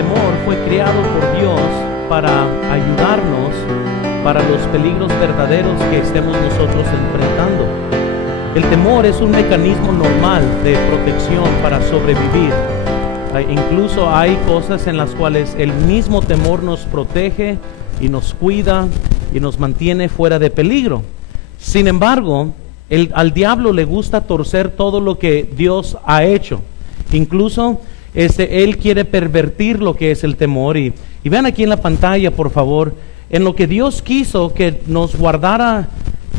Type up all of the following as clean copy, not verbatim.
temor fue creado por Dios para ayudarnos para los peligros verdaderos que estemos nosotros enfrentando. El temor es un mecanismo normal de protección para sobrevivir. Incluso hay cosas en las cuales el mismo temor nos protege y nos cuida y nos mantiene fuera de peligro. Sin embargo, al diablo le gusta torcer todo lo que Dios ha hecho. Incluso él quiere pervertir lo que es el temor. Y vean aquí en la pantalla, por favor, en lo que Dios quiso que nos guardara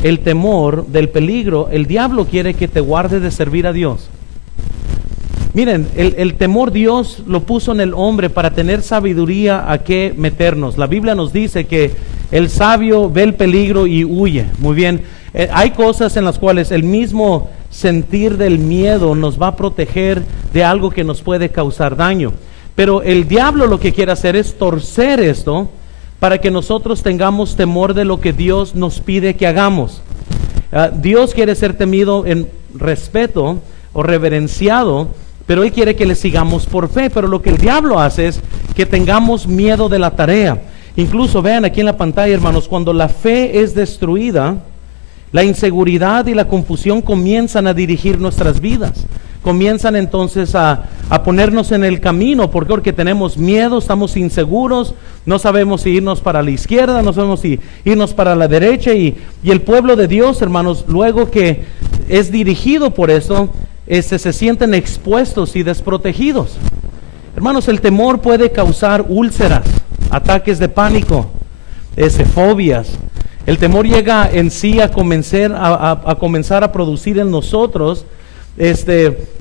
el temor del peligro, el diablo quiere que te guarde de servir a Dios. Miren, el temor Dios lo puso en el hombre para tener sabiduría a qué meternos. La Biblia nos dice que el sabio ve el peligro y huye. Muy bien, hay cosas en las cuales el mismo sentir del miedo nos va a proteger de algo que nos puede causar daño. Pero el diablo lo que quiere hacer es torcer esto para que nosotros tengamos temor de lo que Dios nos pide que hagamos. Dios quiere ser temido en respeto o reverenciado, pero Él quiere que le sigamos por fe. Pero lo que el diablo hace es que tengamos miedo de la tarea. Incluso vean aquí en la pantalla, hermanos, cuando la fe es destruida, la inseguridad y la confusión comienzan a dirigir nuestras vidas. Comienzan entonces a ponernos en el camino. ¿Por qué? Porque tenemos miedo, estamos inseguros, no sabemos si irnos para la izquierda, no sabemos si irnos para la derecha. Y el pueblo de Dios, hermanos, luego que es dirigido por eso, se sienten expuestos y desprotegidos. Hermanos, el temor puede causar úlceras, ataques de pánico, fobias. El temor llega en sí a comenzar a producir en nosotros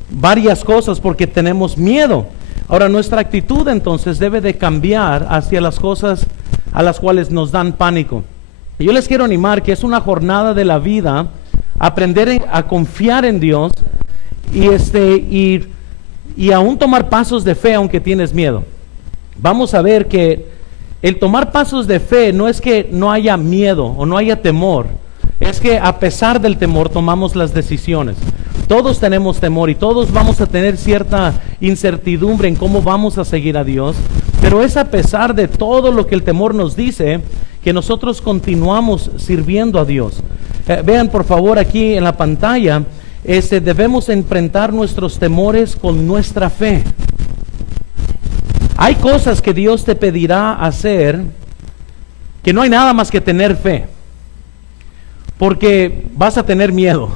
varias cosas porque tenemos miedo. Ahora, nuestra actitud entonces debe de cambiar hacia las cosas a las cuales nos dan pánico. Y yo les quiero animar que es una jornada de la vida, aprender a confiar en Dios y aún tomar pasos de fe aunque tienes miedo. Vamos a ver que el tomar pasos de fe no es que no haya miedo o no haya temor, es que a pesar del temor tomamos las decisiones. Todos tenemos temor y todos vamos a tener cierta incertidumbre en cómo vamos a seguir a Dios, pero es a pesar de todo lo que el temor nos dice que nosotros continuamos sirviendo a Dios. Vean por favor aquí en la pantalla, debemos enfrentar nuestros temores con nuestra fe. Hay cosas que Dios te pedirá hacer que no hay nada más que tener fe, porque vas a tener miedo.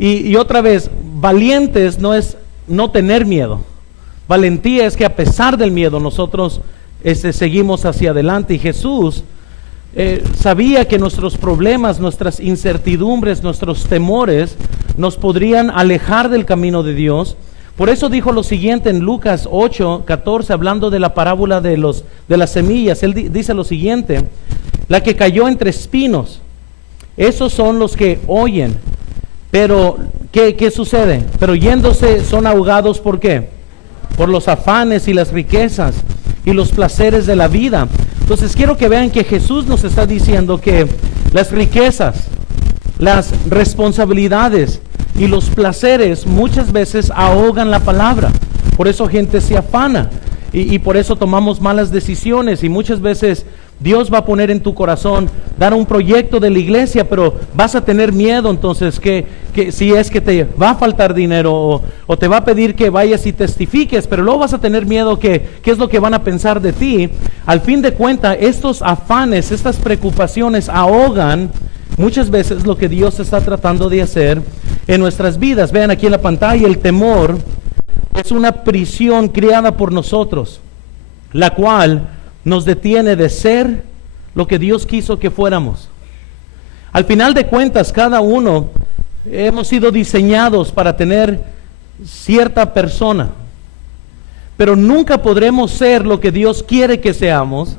Y otra vez, valientes no es no tener miedo. Valentía es que a pesar del miedo nosotros seguimos hacia adelante. Y Jesús sabía que nuestros problemas, nuestras incertidumbres, nuestros temores nos podrían alejar del camino de Dios. Por eso dijo lo siguiente en Lucas 8:14, hablando de la parábola de las semillas. Él dice lo siguiente: la que cayó entre espinos, esos son los que oyen, pero ¿qué sucede? Pero yéndose son ahogados, ¿por qué? Por los afanes y las riquezas y los placeres de la vida. Entonces quiero que vean que Jesús nos está diciendo que las riquezas, las responsabilidades y los placeres muchas veces ahogan la palabra. Por eso gente se afana y por eso tomamos malas decisiones. Y muchas veces Dios va a poner en tu corazón dar un proyecto de la iglesia, pero vas a tener miedo entonces que si es que te va a faltar dinero o te va a pedir que vayas y testifiques, pero luego vas a tener miedo qué es lo que van a pensar de ti. Al fin de cuentas, estos afanes, estas preocupaciones ahogan muchas veces lo que Dios está tratando de hacer en nuestras vidas. Vean aquí en la pantalla, el temor es una prisión creada por nosotros, la cual nos detiene de ser lo que Dios quiso que fuéramos. Al final de cuentas, cada uno hemos sido diseñados para tener cierta persona, pero nunca podremos ser lo que Dios quiere que seamos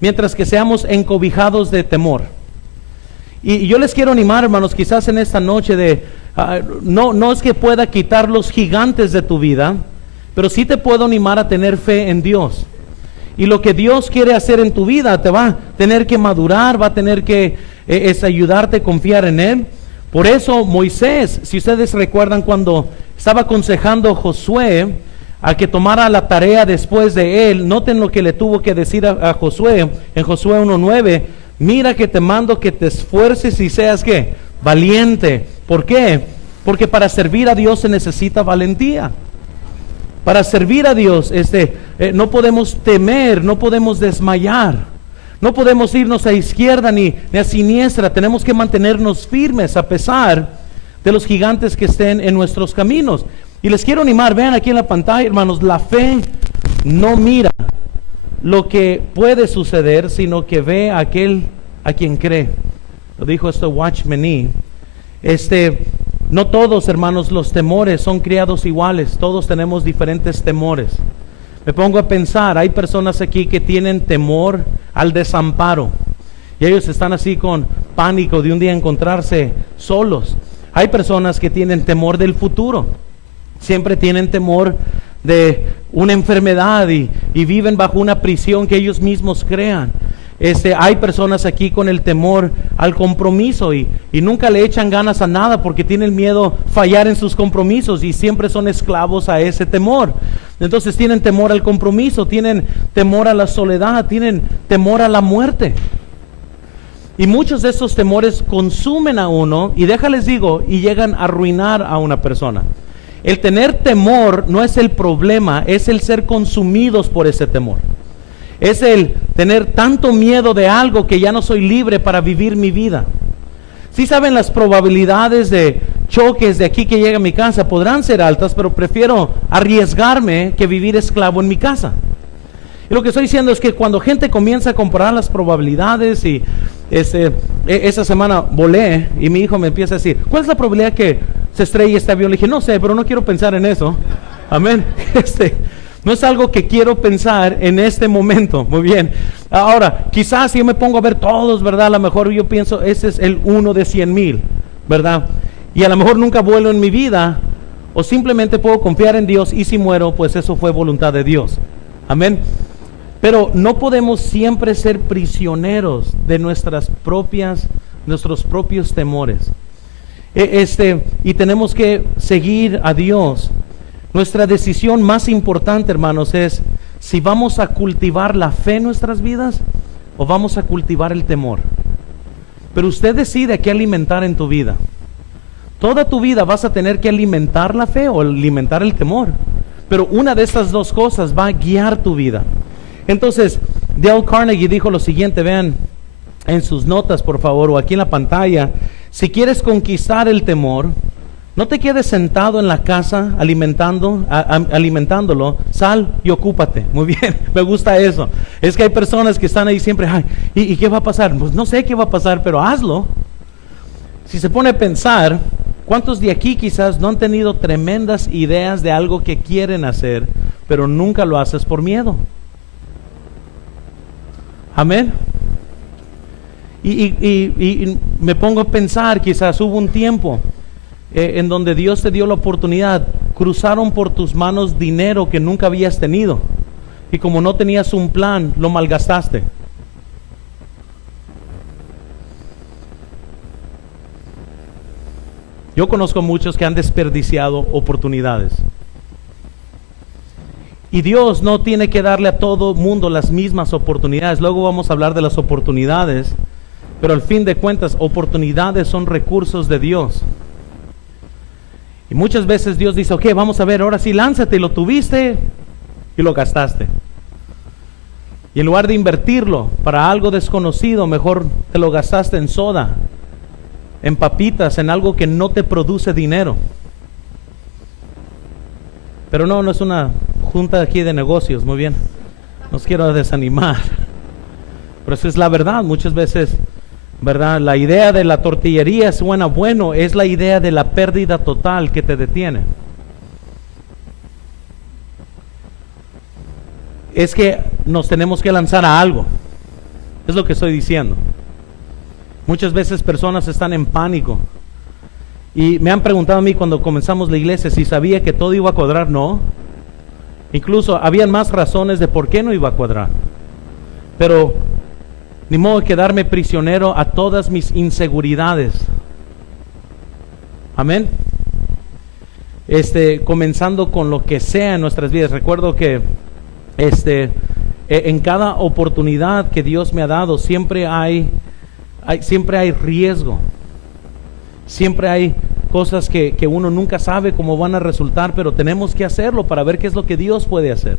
mientras que seamos encobijados de temor. Y yo les quiero animar, hermanos, quizás en esta noche no es que pueda quitar los gigantes de tu vida, pero sí te puedo animar a tener fe en Dios. Y lo que Dios quiere hacer en tu vida te va a tener que madurar, va a tener que ayudarte a confiar en Él. Por eso Moisés, si ustedes recuerdan cuando estaba aconsejando a Josué a que tomara la tarea después de él. Noten lo que le tuvo que decir a Josué en Josué 1:9. Mira que te mando que te esfuerces y seas ¿qué? Valiente. ¿Por qué? Porque para servir a Dios se necesita valentía. Para servir a Dios no podemos temer, no podemos desmayar, no podemos irnos a izquierda ni a siniestra. Tenemos que mantenernos firmes a pesar de los gigantes que estén en nuestros caminos. Y les quiero animar, vean aquí en la pantalla, hermanos, la fe no mira lo que puede suceder, sino que ve a aquel a quien cree. Lo dijo Watchman Nee. No todos, hermanos, los temores son criados iguales. Todos tenemos diferentes temores. Me pongo a pensar, hay personas aquí que tienen temor al desamparo. Y ellos están así con pánico de un día encontrarse solos. Hay personas que tienen temor del futuro. Siempre tienen temor de una enfermedad y viven bajo una prisión que ellos mismos crean. Hay personas aquí con el temor al compromiso y nunca le echan ganas a nada porque tienen miedo fallar en sus compromisos y siempre son esclavos a ese temor. Entonces tienen temor al compromiso, tienen temor a la soledad, tienen temor a la muerte. Y muchos de esos temores consumen a uno y déjales digo, y llegan a arruinar a una persona. El tener temor no es el problema, es el ser consumidos por ese temor. Es el tener tanto miedo de algo que ya no soy libre para vivir mi vida. Si saben, las probabilidades de choques de aquí que llegue a mi casa podrán ser altas, pero prefiero arriesgarme que vivir esclavo en mi casa. Y lo que estoy diciendo es que cuando gente comienza a comparar las probabilidades y esa semana volé y mi hijo me empieza a decir, ¿cuál es la probabilidad que se estrelle este avión? Le dije, no sé, pero no quiero pensar en eso. Amén. No es algo que quiero pensar en este momento. Muy bien. Ahora, quizás si yo me pongo a ver todos, ¿verdad? A lo mejor yo pienso, ese es el 1 de 100,000, ¿verdad? Y a lo mejor nunca vuelo en mi vida, o simplemente puedo confiar en Dios y si muero, pues eso fue voluntad de Dios. Amén. Pero no podemos siempre ser prisioneros de nuestros propios temores. Y tenemos que seguir a Dios. Nuestra decisión más importante, hermanos, es si vamos a cultivar la fe en nuestras vidas o vamos a cultivar el temor. Pero usted decide qué alimentar en tu vida. Toda tu vida vas a tener que alimentar la fe o alimentar el temor. Pero una de estas dos cosas va a guiar tu vida. Entonces, Dale Carnegie dijo lo siguiente, vean en sus notas, por favor, o aquí en la pantalla. Si quieres conquistar el temor, no te quedes sentado en la casa alimentándolo, sal y ocúpate. Muy bien, me gusta eso. Es que hay personas que están ahí siempre, ay, ¿y qué va a pasar? Pues no sé qué va a pasar, pero hazlo. Si se pone a pensar, ¿cuántos de aquí quizás no han tenido tremendas ideas de algo que quieren hacer, pero nunca lo haces por miedo? Amén. Y me pongo a pensar, quizás hubo un tiempo en donde Dios te dio la oportunidad, cruzaron por tus manos dinero que nunca habías tenido y como no tenías un plan, lo malgastaste. Yo conozco muchos que han desperdiciado oportunidades. Y Dios no tiene que darle a todo mundo las mismas oportunidades. Luego vamos a hablar de las oportunidades, pero al fin de cuentas, oportunidades son recursos de Dios. Y muchas veces Dios dice, ok, vamos a ver, ahora sí, lánzate, y lo tuviste y lo gastaste. Y en lugar de invertirlo para algo desconocido, mejor te lo gastaste en soda, en papitas, en algo que no te produce dinero. Pero no es una junta aquí de negocios, muy bien. No os quiero desanimar. Pero eso es la verdad, muchas veces, ¿verdad? La idea de la tortillería suena bueno, es la idea de la pérdida total que te detiene. Es que nos tenemos que lanzar a algo. Es lo que estoy diciendo. Muchas veces personas están en pánico. Y me han preguntado a mí cuando comenzamos la iglesia si sabía que todo iba a cuadrar. No. Incluso habían más razones de por qué no iba a cuadrar. Pero ni modo de quedarme prisionero a todas mis inseguridades. Amén. comenzando con lo que sea en nuestras vidas. Recuerdo que en cada oportunidad que Dios me ha dado, siempre hay riesgo. Siempre hay cosas que uno nunca sabe cómo van a resultar, pero tenemos que hacerlo para ver qué es lo que Dios puede hacer.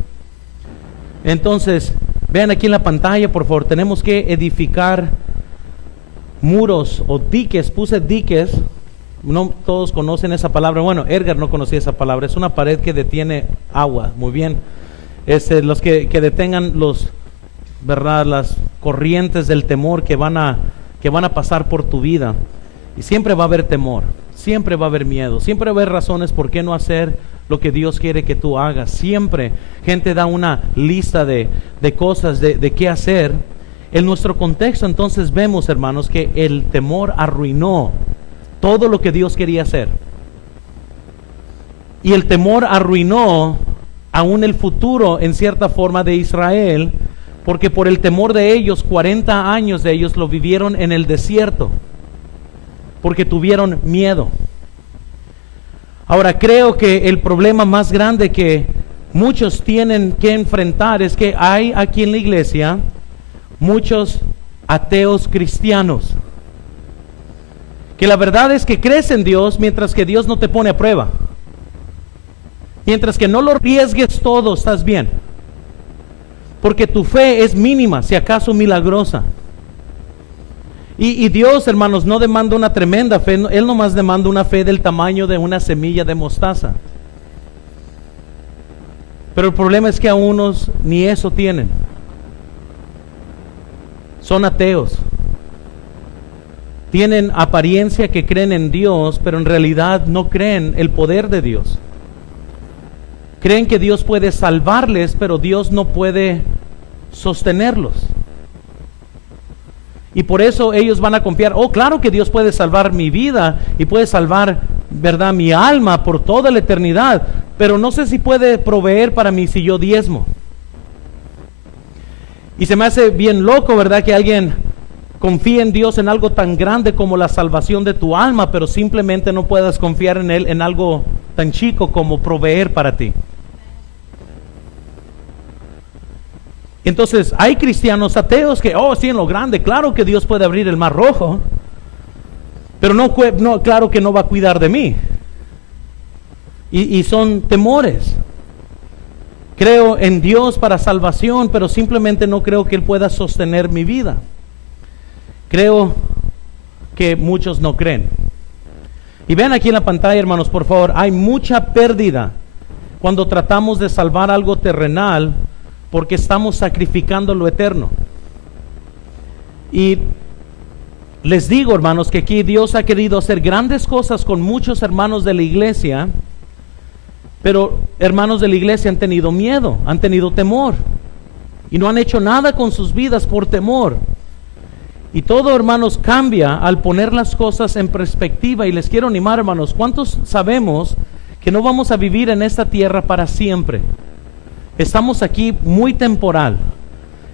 Entonces, vean aquí en la pantalla, por favor, tenemos que edificar muros o diques. Puse diques, no todos conocen esa palabra. Bueno, Edgar no conocía esa palabra. Es una pared que detiene agua, muy bien. Los que detengan ¿verdad? Las corrientes del temor que van a pasar por tu vida. Y siempre va a haber temor, siempre va a haber miedo, siempre va a haber razones por qué no hacer lo que Dios quiere que tú hagas. Siempre gente da una lista de cosas de qué hacer. En nuestro contexto entonces vemos, hermanos, que el temor arruinó todo lo que Dios quería hacer. Y el temor arruinó aún el futuro en cierta forma de Israel, porque por el temor de ellos, 40 años de ellos lo vivieron en el desierto, porque tuvieron miedo. Ahora, creo que el problema más grande que muchos tienen que enfrentar es que hay aquí en la iglesia muchos ateos cristianos, que la verdad es que crees en Dios mientras que Dios no te pone a prueba. Mientras que no lo arriesgues todo, estás bien, porque tu fe es mínima, si acaso milagrosa. Y Dios, hermanos, no demanda una tremenda fe. Él nomás demanda una fe del tamaño de una semilla de mostaza. Pero el problema es que a unos ni eso tienen. Son ateos. Tienen apariencia que creen en Dios, pero en realidad no creen el poder de Dios. Creen que Dios puede salvarles, pero Dios no puede sostenerlos. Y por eso ellos van a confiar, claro que Dios puede salvar mi vida y puede salvar, ¿verdad?, mi alma por toda la eternidad, pero no sé si puede proveer para mí si yo diezmo. Y se me hace bien loco, ¿verdad?, que alguien confíe en Dios en algo tan grande como la salvación de tu alma, pero simplemente no puedas confiar en Él en algo tan chico como proveer para ti. Entonces hay cristianos ateos que, sí, en lo grande, claro que Dios puede abrir el mar rojo, pero no, claro que no va a cuidar de mí. Y son temores. Creo en Dios para salvación, pero simplemente no creo que Él pueda sostener mi vida. Creo que muchos no creen. Y vean aquí en la pantalla, hermanos, por favor, hay mucha pérdida cuando tratamos de salvar algo terrenal, porque estamos sacrificando lo eterno. Y les digo, hermanos, que aquí Dios ha querido hacer grandes cosas con muchos hermanos de la iglesia, pero hermanos de la iglesia han tenido miedo, han tenido temor, y no han hecho nada con sus vidas por temor. Y todo, hermanos, cambia al poner las cosas en perspectiva. Y les quiero animar, hermanos, ¿cuántos sabemos que no vamos a vivir en esta tierra para siempre? Estamos aquí muy temporal.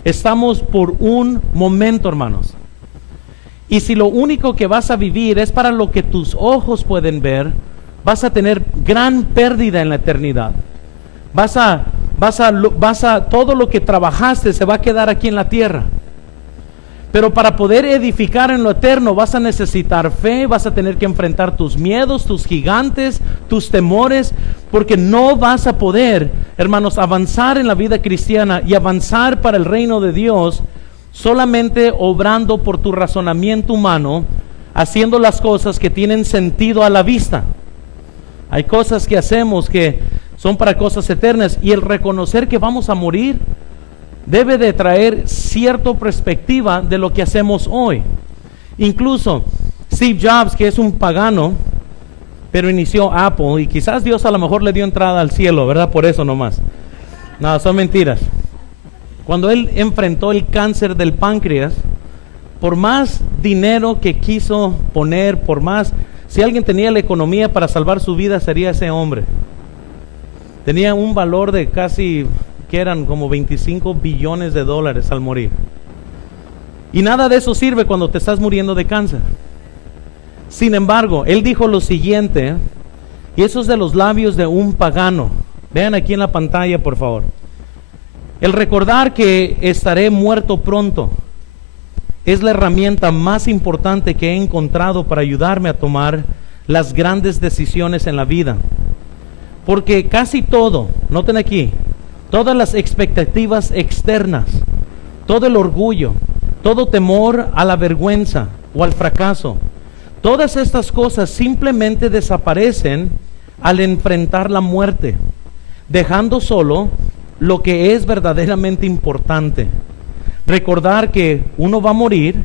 Estamos por un momento, hermanos. Y si lo único que vas a vivir es para lo que tus ojos pueden ver, vas a tener gran pérdida en la eternidad. Todo lo que trabajaste se va a quedar aquí en la tierra. Pero para poder edificar en lo eterno vas a necesitar fe, vas a tener que enfrentar tus miedos, tus gigantes, tus temores, porque no vas a poder, hermanos, avanzar en la vida cristiana y avanzar para el reino de Dios solamente obrando por tu razonamiento humano, haciendo las cosas que tienen sentido a la vista. Hay cosas que hacemos que son para cosas eternas, y el reconocer que vamos a morir debe de traer cierta perspectiva de lo que hacemos hoy. Incluso Steve Jobs, que es un pagano, pero inició Apple, y quizás Dios a lo mejor le dio entrada al cielo, ¿verdad? Por eso nomás. No, son mentiras. Cuando él enfrentó el cáncer del páncreas, por más dinero que quiso poner, si alguien tenía la economía para salvar su vida, sería ese hombre. Tenía un valor de casi, que eran como 25 billones de dólares al morir. Y nada de eso sirve cuando te estás muriendo de cáncer. Sin embargo, él dijo lo siguiente, Y eso es de los labios de un pagano. Vean aquí en la pantalla, por favor. El recordar que estaré muerto pronto es la herramienta más importante que he encontrado para ayudarme a tomar las grandes decisiones en la vida. Porque casi todo, noten aquí, todas las expectativas externas, todo el orgullo, todo temor a la vergüenza o al fracaso, todas estas cosas simplemente desaparecen al enfrentar la muerte, dejando solo lo que es verdaderamente importante. Recordar que uno va a morir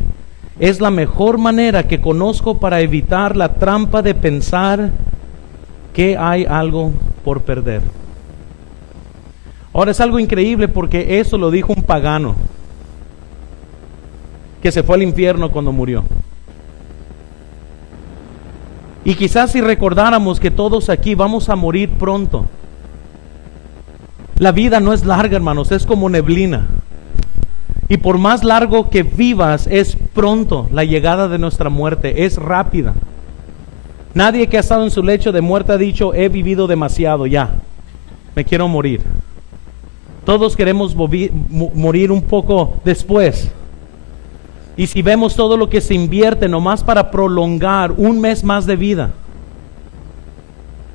es la mejor manera que conozco para evitar la trampa de pensar que hay algo por perder. Ahora es algo increíble porque eso lo dijo un pagano que se fue al infierno cuando murió. Y quizás si recordáramos que todos aquí vamos a morir pronto. La vida no es larga, hermanos, es como neblina. Y por más largo que vivas, es pronto la llegada de nuestra muerte, es rápida. Nadie que ha estado en su lecho de muerte ha dicho, he vivido demasiado, ya, me quiero morir. Todos queremos morir un poco después. Y si vemos todo lo que se invierte nomás para prolongar un mes más de vida,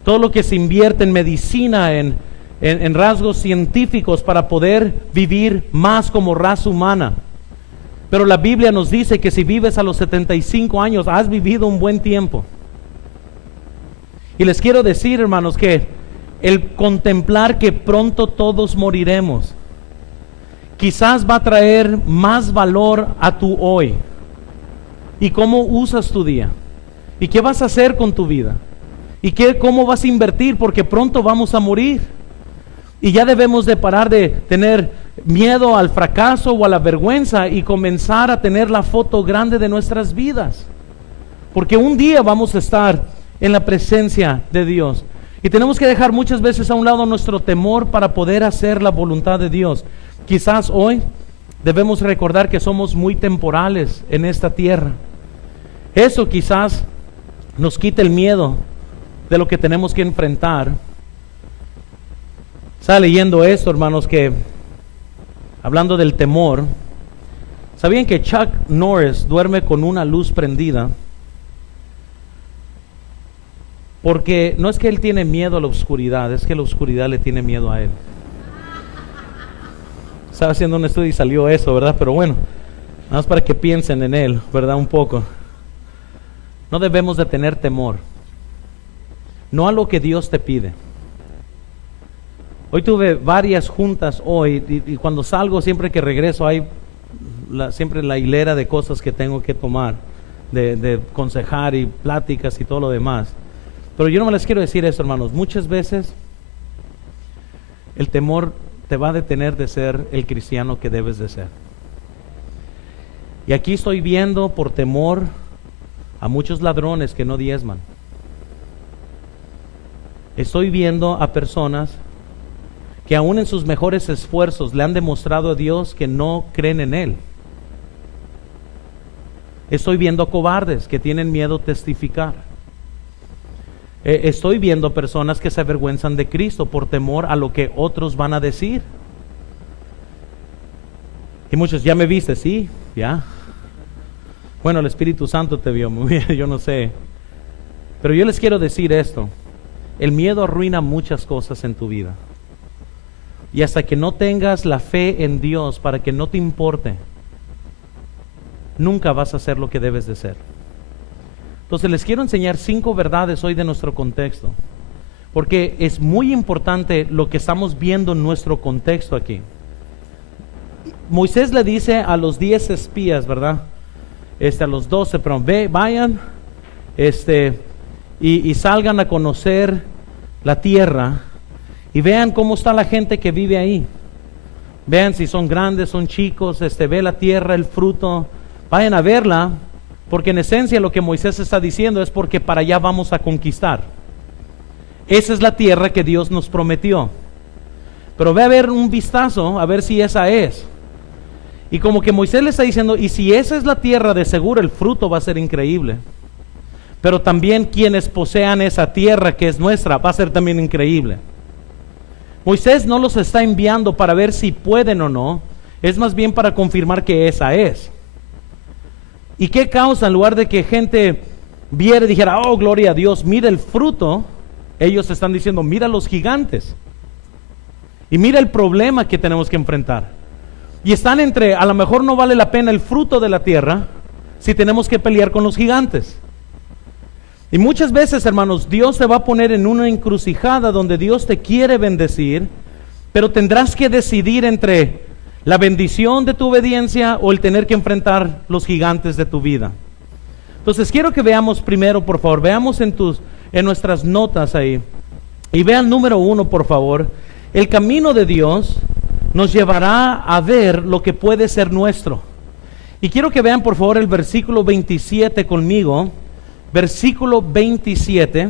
todo lo que se invierte en medicina, en rasgos científicos para poder vivir más como raza humana. Pero la Biblia nos dice que si vives a los 75 años, has vivido un buen tiempo. Y les quiero decir, hermanos, que el contemplar que pronto todos moriremos, quizás va a traer más valor a tu hoy. ¿Y cómo usas tu día? ¿Y qué vas a hacer con tu vida? ¿Y cómo vas a invertir? Porque pronto vamos a morir. Y ya debemos de parar de tener miedo al fracaso o a la vergüenza y comenzar a tener la foto grande de nuestras vidas. Porque un día vamos a estar en la presencia de Dios. Y tenemos que dejar muchas veces a un lado nuestro temor para poder hacer la voluntad de Dios. Quizás hoy debemos recordar que somos muy temporales en esta tierra. Eso quizás nos quite el miedo de lo que tenemos que enfrentar. Estaba leyendo esto, hermanos, que hablando del temor, ¿sabían que Chuck Norris duerme con una luz prendida? Porque no es que él tiene miedo a la oscuridad, es que la oscuridad le tiene miedo a él. Estaba haciendo un estudio y salió eso, ¿verdad? Pero bueno, nada más para que piensen en él, ¿verdad? Un poco. No debemos de tener temor, no a lo que Dios te pide. Hoy tuve varias juntas hoy y cuando salgo, siempre que regreso, hay siempre la hilera de cosas que tengo que tomar, de aconsejar y pláticas y todo lo demás. Pero yo no me les quiero decir eso, hermanos. Muchas veces el temor te va a detener de ser el cristiano que debes de ser. Y aquí estoy viendo por temor a muchos ladrones que no diezman. Estoy viendo a personas que aún en sus mejores esfuerzos le han demostrado a Dios que no creen en Él. Estoy viendo cobardes que tienen miedo a testificar. Estoy viendo personas que se avergüenzan de Cristo por temor a lo que otros van a decir. Y muchos, ¿ya me viste? Sí, ya. Bueno, el Espíritu Santo te vio, muy bien, yo no sé. Pero yo les quiero decir esto. El miedo arruina muchas cosas en tu vida. Y hasta que no tengas la fe en Dios para que no te importe, nunca vas a hacer lo que debes de ser. Entonces les quiero enseñar 5 verdades hoy de nuestro contexto, porque es muy importante lo que estamos viendo en nuestro contexto aquí. Moisés le dice a los 10 espías, ¿verdad? A los 12, pero vayan, y salgan a conocer la tierra. Y vean cómo está la gente que vive ahí. Vean si son grandes, son chicos, ve la tierra, el fruto. Vayan a verla, porque en esencia lo que Moisés está diciendo es porque para allá vamos a conquistar. Esa es la tierra que Dios nos prometió. Pero ve a ver un vistazo, a ver si esa es. Y como que Moisés le está diciendo, y si esa es la tierra, de seguro el fruto va a ser increíble. pero también quienes posean esa tierra que es nuestra, va a ser también increíble. Moisés no los está enviando para ver si pueden o no, es más bien para confirmar que esa es. ¿Y qué causa? En lugar de que gente viera y dijera, oh, gloria a Dios, mira el fruto, ellos están diciendo, mira los gigantes. Y mira el problema que tenemos que enfrentar. Y están entre, a lo mejor no vale la pena el fruto de la tierra si tenemos que pelear con los gigantes. Y muchas veces, hermanos, Dios te va a poner en una encrucijada donde Dios te quiere bendecir, pero tendrás que decidir entre la bendición de tu obediencia o el tener que enfrentar los gigantes de tu vida. Entonces quiero que veamos primero, por favor, veamos en nuestras notas ahí, y vean número 1, por favor. El camino de Dios nos llevará a ver lo que puede ser nuestro. Y quiero que vean, por favor, el versículo 27 conmigo. Versículo 27.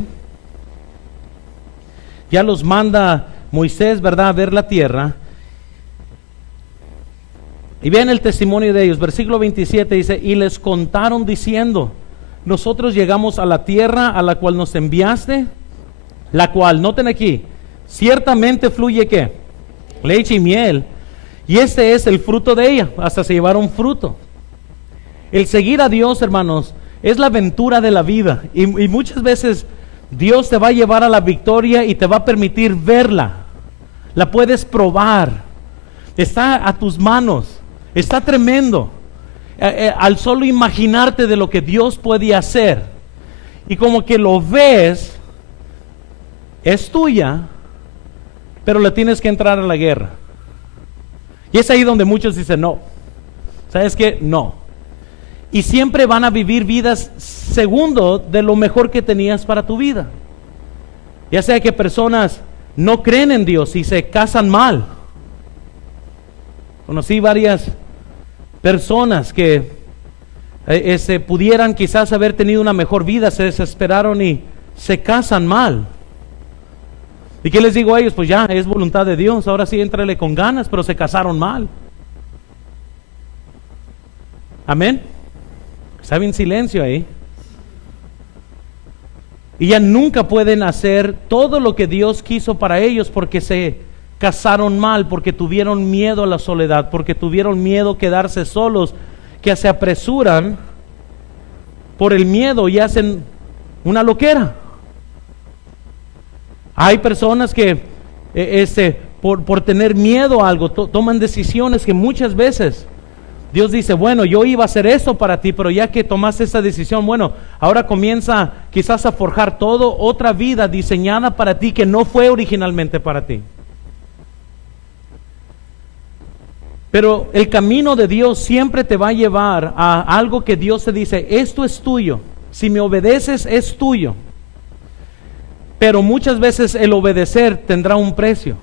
Ya los manda Moisés, ¿verdad?, a ver la tierra. Y vean el testimonio de ellos. Versículo 27 dice, y les contaron diciendo, nosotros llegamos a la tierra a la cual nos enviaste, la cual, noten aquí, ciertamente fluye ¿qué? Leche y miel, y este es el fruto de ella. Hasta se llevaron fruto. El seguir a Dios, hermanos, es la aventura de la vida, y muchas veces Dios te va a llevar a la victoria y te va a permitir verla. La puedes probar, está a tus manos, está tremendo. Al solo imaginarte de lo que Dios puede hacer, y como que lo ves, es tuya, pero le tienes que entrar a la guerra. Y es ahí donde muchos dicen, no, ¿sabes qué? No. Y siempre van a vivir vidas segundo de lo mejor que tenías para tu vida. Ya sea que personas no creen en Dios y se casan mal. Conocí varias personas que pudieran quizás haber tenido una mejor vida, se desesperaron y se casan mal. ¿Y qué les digo a ellos? Pues ya, es voluntad de Dios, ahora sí éntrale con ganas, pero se casaron mal. Amén. Estaba en silencio ahí. Y ya nunca pueden hacer todo lo que Dios quiso para ellos porque se casaron mal, porque tuvieron miedo a la soledad, porque tuvieron miedo a quedarse solos, que se apresuran por el miedo y hacen una loquera. Hay personas que por tener miedo a algo toman decisiones que muchas veces Dios dice, bueno, yo iba a hacer eso para ti, pero ya que tomaste esa decisión, bueno, ahora comienza quizás a forjar todo otra vida diseñada para ti que no fue originalmente para ti. Pero el camino de Dios siempre te va a llevar a algo que Dios te dice, esto es tuyo, si me obedeces es tuyo. Pero muchas veces el obedecer tendrá un precio.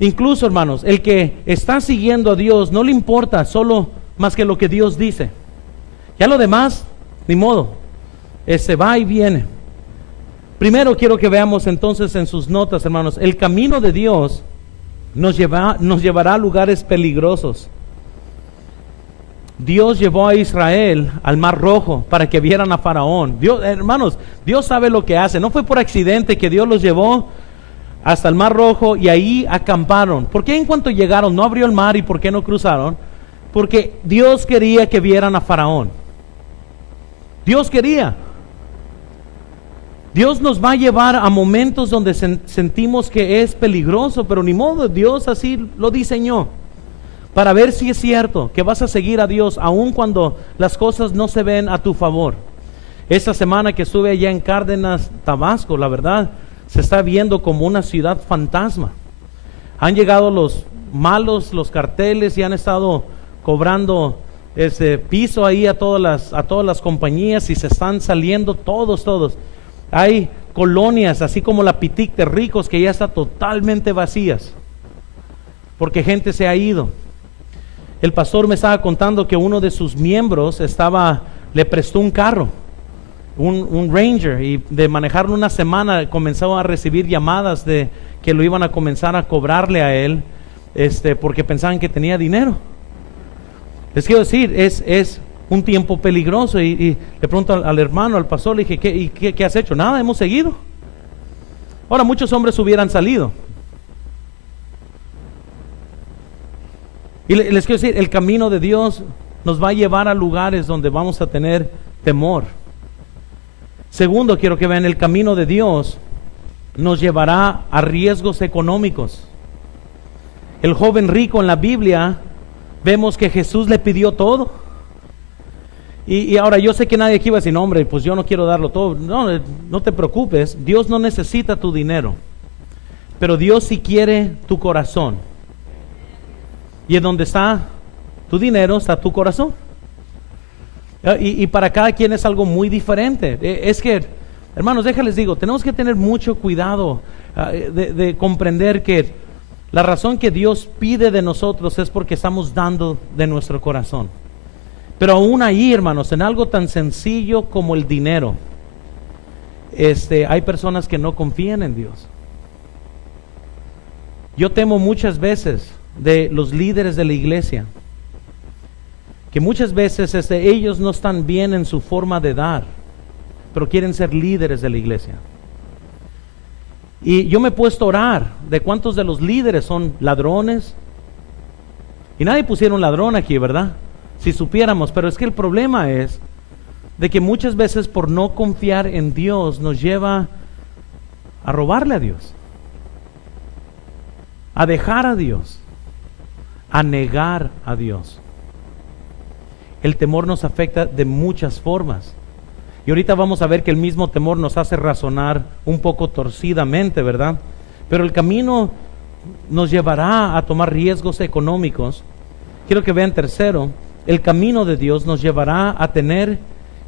Incluso, hermanos, el que está siguiendo a Dios no le importa solo más que lo que Dios dice. Ya lo demás, ni modo, se va y viene. Primero quiero que veamos entonces en sus notas, hermanos, el camino de Dios nos llevará a lugares peligrosos. Dios llevó a Israel al Mar Rojo para que vieran a Faraón. Dios, hermanos, Dios sabe lo que hace. No fue por accidente que Dios los llevó hasta el Mar Rojo y ahí acamparon. ¿Por qué en cuanto llegaron no abrió el mar y por qué no cruzaron? Porque Dios quería que vieran a Faraón. Dios quería. Dios nos va a llevar a momentos donde sentimos que es peligroso, pero ni modo, Dios así lo diseñó. Para ver si es cierto que vas a seguir a Dios aun cuando las cosas no se ven a tu favor. Esta semana que estuve allá en Cárdenas, Tabasco, la verdad, se está viendo como una ciudad fantasma. Han llegado los malos, los carteles, y han estado cobrando ese piso ahí a todas las compañías, y se están saliendo todos. Hay colonias, así como la Pitic de ricos, que ya están totalmente vacías, porque gente se ha ido. El pastor me estaba contando que uno de sus miembros le prestó un carro, un Ranger, y de manejarlo una semana comenzó a recibir llamadas de que lo iban a comenzar a cobrarle a él, porque pensaban que tenía dinero. Les quiero decir, es un tiempo peligroso y le pregunto al hermano, al pastor, le dije, ¿qué has hecho? Nada, hemos seguido. Ahora muchos hombres hubieran salido. Y les quiero decir, el camino de Dios nos va a llevar a lugares donde vamos a tener temor. Segundo, quiero que vean, el camino de Dios nos llevará a riesgos económicos. El joven rico en la Biblia, vemos que Jesús le pidió todo. Y ahora yo sé que nadie aquí va a decir, no, hombre, pues yo no quiero darlo todo. No te preocupes, Dios no necesita tu dinero, pero Dios sí quiere tu corazón. Y en donde está tu dinero, está tu corazón. Y para cada quien es algo muy diferente. Es que, hermanos, déjales digo, tenemos que tener mucho cuidado de comprender que la razón que Dios pide de nosotros es porque estamos dando de nuestro corazón. Pero aún ahí, hermanos, en algo tan sencillo como el dinero, hay personas que no confían en Dios. Yo temo muchas veces de los líderes de la iglesia, que muchas veces ellos no están bien en su forma de dar, pero quieren ser líderes de la iglesia. Y yo me he puesto a orar de cuántos de los líderes son ladrones. Y nadie pusieron ladrón aquí, ¿verdad? Si supiéramos, pero es que el problema es de que muchas veces por no confiar en Dios nos lleva a robarle a Dios, a dejar a Dios, a negar a Dios. El temor nos afecta de muchas formas. Y ahorita vamos a ver que el mismo temor nos hace razonar un poco torcidamente, ¿verdad? Pero el camino nos llevará a tomar riesgos económicos. Quiero que vean tercero, el camino de Dios nos llevará a tener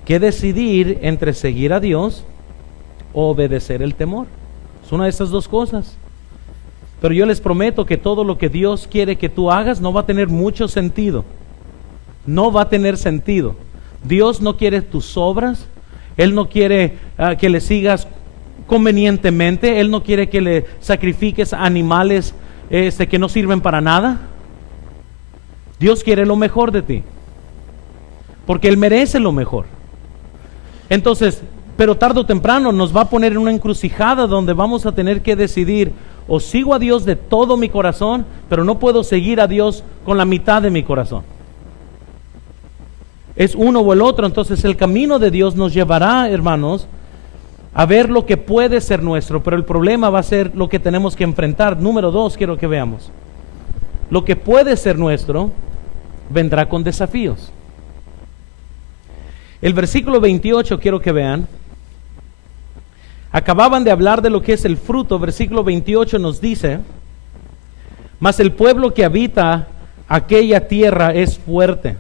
que decidir entre seguir a Dios o obedecer el temor. Es una de esas dos cosas. Pero yo les prometo que todo lo que Dios quiere que tú hagas no va a tener mucho sentido. No va a tener sentido. Dios no quiere tus obras. Él no quiere que le sigas convenientemente. Él no quiere que le sacrifiques animales que no sirven para nada. Dios quiere lo mejor de ti, porque Él merece lo mejor. Entonces, pero tarde o temprano nos va a poner en una encrucijada donde vamos a tener que decidir: o sigo a Dios de todo mi corazón, pero no puedo seguir a Dios con la mitad de mi corazón. Es uno o el otro. Entonces el camino de Dios nos llevará, hermanos, a ver lo que puede ser nuestro, pero el problema va a ser lo que tenemos que enfrentar. Número 2, quiero que veamos. Lo que puede ser nuestro vendrá con desafíos. El versículo 28, quiero que vean. Acababan de hablar de lo que es el fruto. Versículo 28 nos dice: mas el pueblo que habita aquella tierra es fuerte,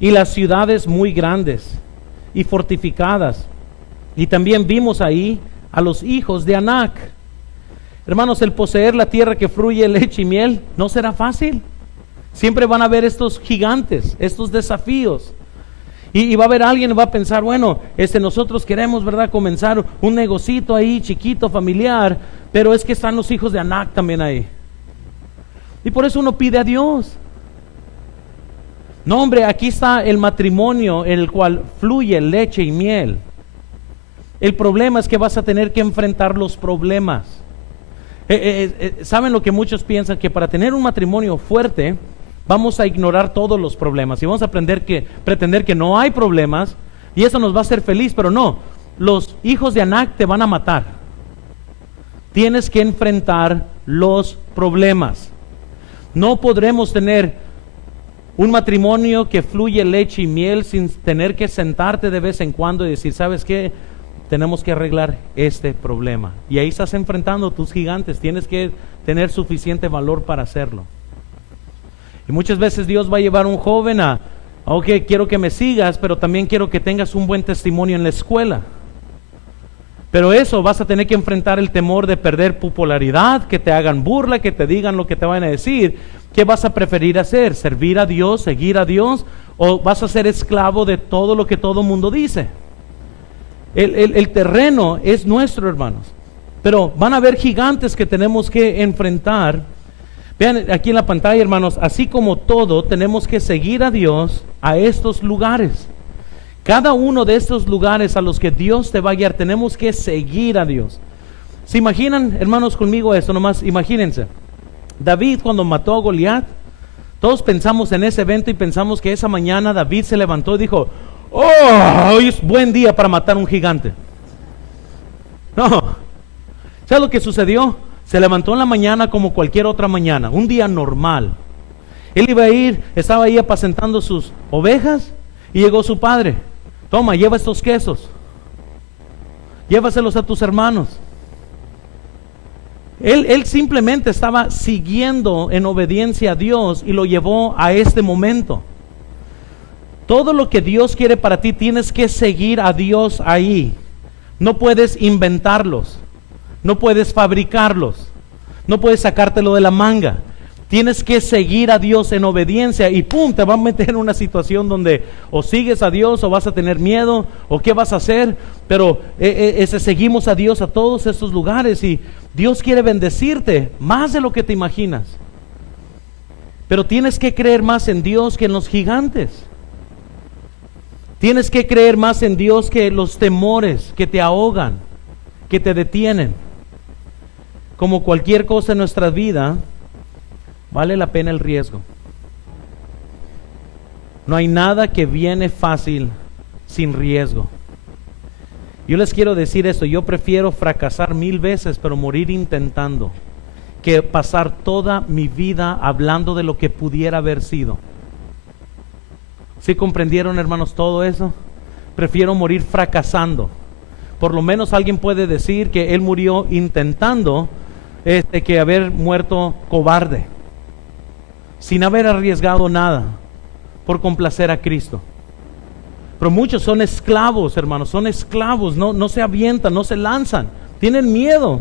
y las ciudades muy grandes y fortificadas. Y también vimos ahí a los hijos de Anac. Hermanos, el poseer la tierra que fluye leche y miel no será fácil. Siempre van a haber estos gigantes, estos desafíos. Y va a haber alguien que va a pensar, bueno, nosotros queremos, ¿verdad?, comenzar un negocito ahí chiquito, familiar, pero es que están los hijos de Anac también ahí. Y por eso uno pide a Dios. No, hombre, aquí está el matrimonio en el cual fluye leche y miel. El problema es que vas a tener que enfrentar los problemas. ¿Saben lo que muchos piensan? Que para tener un matrimonio fuerte vamos a ignorar todos los problemas y vamos a pretender que no hay problemas, y eso nos va a hacer feliz. Pero no, los hijos de Anac te van a matar. Tienes que enfrentar los problemas. No podremos tener un matrimonio que fluye leche y miel sin tener que sentarte de vez en cuando y decir, ¿sabes qué? Tenemos que arreglar este problema. Y ahí estás enfrentando tus gigantes. Tienes que tener suficiente valor para hacerlo. Y muchas veces Dios va a llevar a un joven ok, quiero que me sigas, pero también quiero que tengas un buen testimonio en la escuela. Pero eso, vas a tener que enfrentar el temor de perder popularidad, que te hagan burla, que te digan lo que te van a decir. ¿Qué vas a preferir hacer? ¿Servir a Dios, seguir a Dios? ¿O vas a ser esclavo de todo lo que todo mundo dice? El terreno es nuestro, hermanos. Pero van a haber gigantes que tenemos que enfrentar. Vean aquí en la pantalla, hermanos, así como todo, tenemos que seguir a Dios a estos lugares. Cada uno de estos lugares a los que Dios te va a guiar, tenemos que seguir a Dios. ¿Se imaginan, hermanos, conmigo esto? Nomás imagínense. David, cuando mató a Goliat, todos pensamos en ese evento y pensamos que esa mañana David se levantó y dijo: oh, hoy es buen día para matar a un gigante. No. ¿Sabes lo que sucedió? Se levantó en la mañana como cualquier otra mañana, un día normal. Él iba a ir, estaba ahí apacentando sus ovejas y llegó su padre. Toma, lleva estos quesos, llévaselos a tus hermanos. Él simplemente estaba siguiendo en obediencia a Dios y lo llevó a este momento. Todo lo que Dios quiere para ti, tienes que seguir a Dios ahí. No puedes inventarlos, no puedes fabricarlos, no puedes sacártelo de la manga. Tienes que seguir a Dios en obediencia y ¡pum!, te va a meter en una situación donde o sigues a Dios o vas a tener miedo o qué vas a hacer. Pero seguimos a Dios a todos estos lugares y Dios quiere bendecirte más de lo que te imaginas. Pero tienes que creer más en Dios que en los gigantes. Tienes que creer más en Dios que los temores que te ahogan, que te detienen. Como cualquier cosa en nuestra vida, vale la pena el riesgo. No hay nada que viene fácil sin riesgo. Yo les quiero decir esto: yo prefiero fracasar 1000 veces, pero morir intentando, que pasar toda mi vida hablando de lo que pudiera haber sido. ¿Sí comprendieron, hermanos, todo eso? Prefiero morir fracasando. Por lo menos alguien puede decir que él murió intentando, que haber muerto cobarde, sin haber arriesgado nada por complacer a Cristo. Pero muchos son esclavos, hermanos, son esclavos, no se avientan, no se lanzan, tienen miedo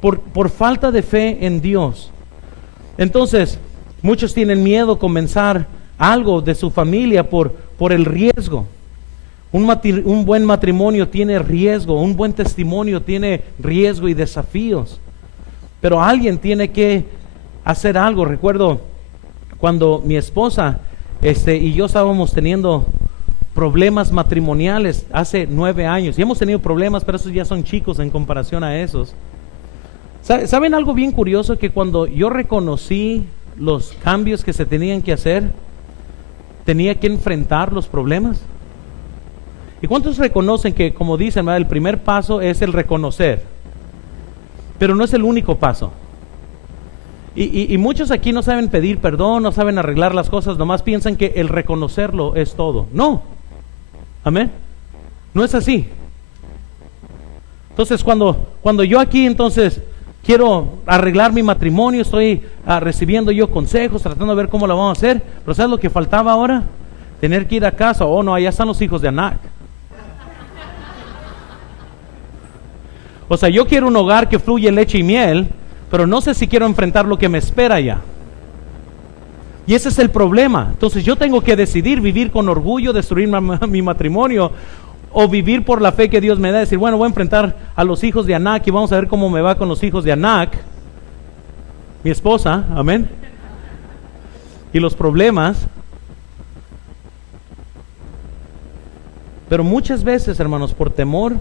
por falta de fe en Dios. Entonces, muchos tienen miedo comenzar algo de su familia por el riesgo. Un buen matrimonio tiene riesgo, un buen testimonio tiene riesgo y desafíos. Pero alguien tiene que hacer algo. Recuerdo cuando mi esposa y yo estábamos teniendo problemas matrimoniales hace 9 años. Y hemos tenido problemas, pero esos ya son chicos en comparación a esos. ¿Saben algo bien curioso? Que cuando yo reconocí los cambios que se tenían que hacer, tenía que enfrentar los problemas. ¿Y cuántos reconocen que, como dicen, ¿verdad?, el primer paso es el reconocer? Pero no es el único paso. Y muchos aquí no saben pedir perdón, no saben arreglar las cosas, nomás piensan que el reconocerlo es todo. No. Amén. No es así. Entonces cuando yo aquí quiero arreglar mi matrimonio, estoy recibiendo yo consejos, tratando de ver cómo lo vamos a hacer, pero ¿sabes lo que faltaba ahora? Tener que ir a casa. Oh no, allá están los hijos de Anac. O sea, yo quiero un hogar que fluye leche y miel, pero no sé si quiero enfrentar lo que me espera allá. Y ese es el problema. Entonces yo tengo que decidir vivir con orgullo, destruir mi matrimonio, o vivir por la fe que Dios me da, decir, bueno, voy a enfrentar a los hijos de Anac y vamos a ver cómo me va con los hijos de Anac, mi esposa, amén, y los problemas. Pero muchas veces, hermanos, por temor,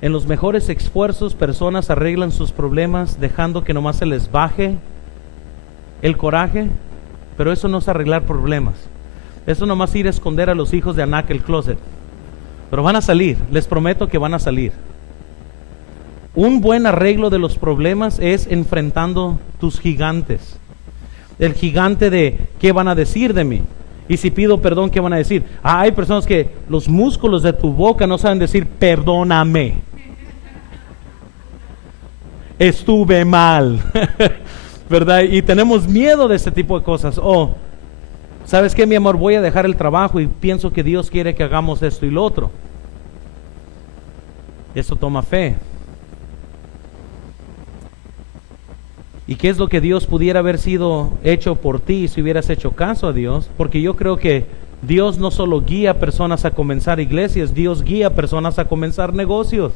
en los mejores esfuerzos, personas arreglan sus problemas dejando que nomás se les baje el coraje, pero eso no es arreglar problemas. Eso nomás ir a esconder a los hijos de Anac el closet. Pero van a salir, les prometo que van a salir. Un buen arreglo de los problemas es enfrentando tus gigantes. El gigante de ¿qué van a decir de mí? Y si pido perdón, ¿qué van a decir? Hay personas que los músculos de tu boca no saben decir perdóname. Estuve mal. ¿Verdad? Y tenemos miedo de este tipo de cosas. ¿Sabes qué, mi amor? Voy a dejar el trabajo y pienso que Dios quiere que hagamos esto y lo otro. Eso toma fe. ¿Y qué es lo que Dios pudiera haber sido hecho por ti si hubieras hecho caso a Dios? Porque yo creo que Dios no solo guía a personas a comenzar iglesias, Dios guía a personas a comenzar negocios.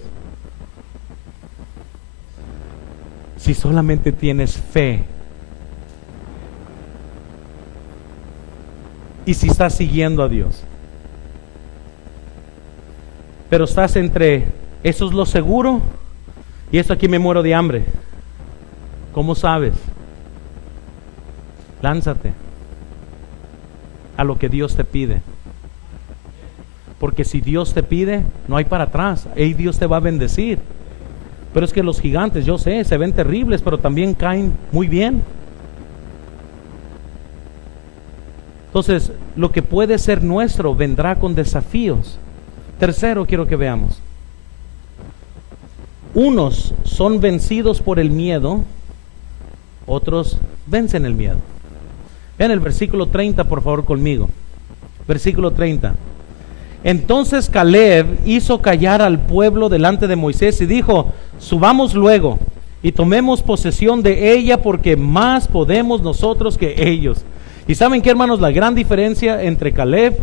Si solamente tienes fe y si estás siguiendo a Dios. Pero estás entre, eso es lo seguro, y esto aquí me muero de hambre. ¿Cómo sabes? Lánzate a lo que Dios te pide. Porque si Dios te pide, no hay para atrás. Y Dios te va a bendecir. Pero es que los gigantes, yo sé, se ven terribles, pero también caen muy bien. Entonces, lo que puede ser nuestro vendrá con desafíos. Tercero, quiero que veamos. Unos son vencidos por el miedo, otros vencen el miedo. Vean el versículo 30, por favor, conmigo. Versículo 30. Entonces Caleb hizo callar al pueblo delante de Moisés y dijo: subamos luego y tomemos posesión de ella, porque más podemos nosotros que ellos. Y ¿saben qué, hermanos? La gran diferencia entre Caleb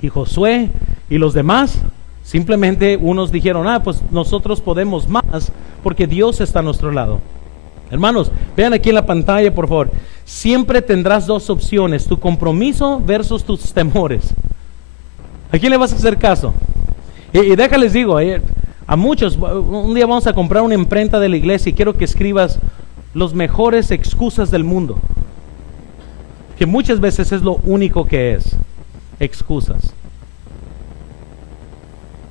y Josué y los demás, simplemente unos dijeron: pues nosotros podemos más porque Dios está a nuestro lado. Hermanos, vean aquí en la pantalla, por favor. Siempre tendrás dos opciones: tu compromiso versus tus temores. ¿A quién le vas a hacer caso? Y déjales digo, a muchos, un día vamos a comprar una imprenta de la iglesia y quiero que escribas los mejores excusas del mundo, que muchas veces es lo único que es, excusas.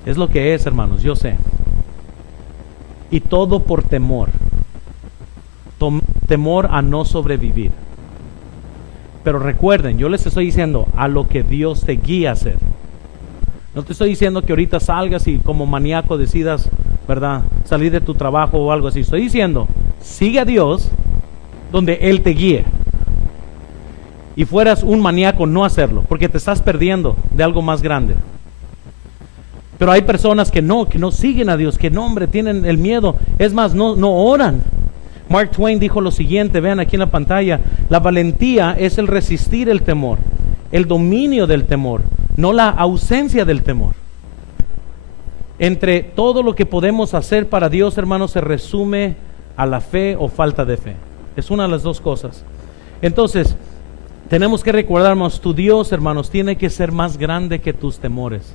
Es lo que es, hermanos, yo sé. Y todo por temor. Temor a no sobrevivir. Pero recuerden, yo les estoy diciendo a lo que Dios te guía a hacer. No te estoy diciendo que ahorita salgas y como maníaco decidas, ¿verdad?, salir de tu trabajo o algo así. Estoy diciendo, sigue a Dios donde Él te guíe. Y fueras un maníaco no hacerlo, porque te estás perdiendo de algo más grande. Pero hay personas que no siguen a Dios, que no, hombre, tienen el miedo. Es más, no oran. Mark Twain dijo lo siguiente, vean aquí en la pantalla: la valentía es el resistir el temor, el dominio del temor, no la ausencia del temor. Entre todo lo que podemos hacer para Dios, hermanos, se resume a la fe o falta de fe. Es una de las dos cosas. Entonces, tenemos que recordarnos, tu Dios, hermanos, tiene que ser más grande que tus temores.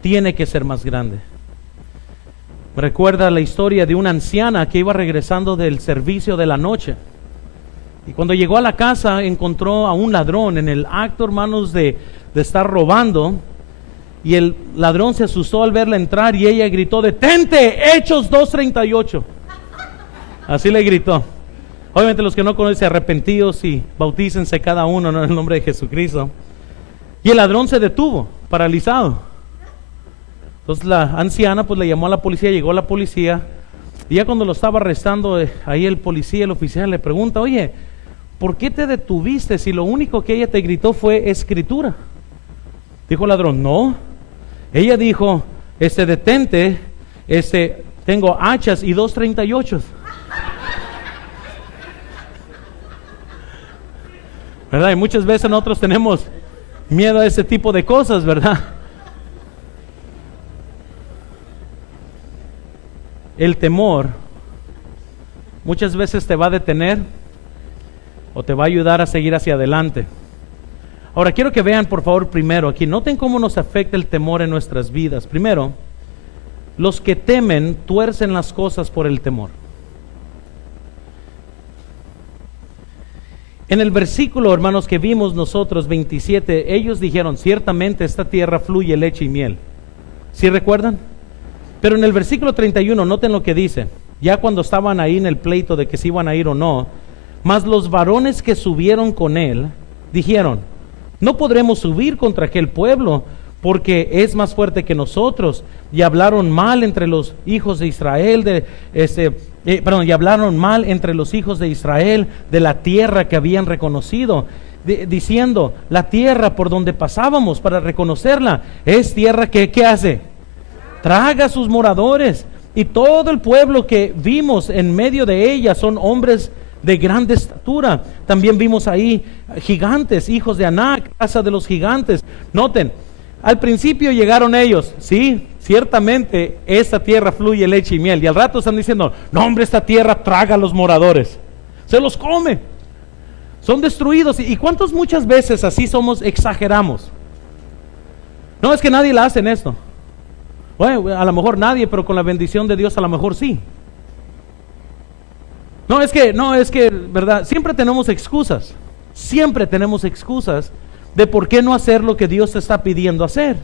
Tiene que ser más grande. Recuerda la historia de una anciana que iba regresando del servicio de la noche. Y cuando llegó a la casa encontró a un ladrón en el acto, hermanos, de estar robando. Y el ladrón se asustó al verla entrar y ella gritó: ¡detente! Hechos 2:38. Así le gritó. Obviamente los que no conocen, arrepentidos y bautícense cada uno, ¿no?, en el nombre de Jesucristo. Y el ladrón se detuvo, paralizado. Entonces la anciana pues le llamó a la policía, llegó la policía. Y ya cuando lo estaba arrestando, ahí el policía, el oficial le pregunta: oye, ¿por qué te detuviste si lo único que ella te gritó fue escritura? Dijo el ladrón: no. Ella dijo: detente, tengo hachas y 2:38. ¿Verdad? Y muchas veces nosotros tenemos miedo a ese tipo de cosas, ¿verdad? El temor muchas veces te va a detener o te va a ayudar a seguir hacia adelante. Ahora quiero que vean, por favor, primero aquí, noten cómo nos afecta el temor en nuestras vidas. Primero, los que temen tuercen las cosas por el temor. En el versículo, hermanos, que vimos nosotros, 27, ellos dijeron: ciertamente esta tierra fluye leche y miel. ¿Sí recuerdan? Pero en el versículo 31, noten lo que dice. Ya cuando estaban ahí en el pleito de que si iban a ir o no: mas los varones que subieron con él dijeron: no podremos subir contra aquel pueblo, porque es más fuerte que nosotros. Y hablaron mal entre los hijos de Israel, y hablaron mal entre los hijos de Israel de la tierra que habían reconocido, diciendo: la tierra por donde pasábamos para reconocerla es tierra que, ¿qué hace? Traga a sus moradores, y todo el pueblo que vimos en medio de ella son hombres de grande estatura. También vimos ahí gigantes, hijos de Anac, casa de los gigantes. Noten, al principio llegaron ellos: sí, ciertamente esta tierra fluye leche y miel. Y al rato están diciendo: no, hombre, esta tierra traga a los moradores, se los come. Son destruidos. ¿Y cuántos muchas veces así somos, exageramos? No, es que nadie la hace en esto. Bueno, a lo mejor nadie, pero con la bendición de Dios a lo mejor sí. No, es que, ¿verdad? Siempre tenemos excusas de por qué no hacer lo que Dios te está pidiendo hacer.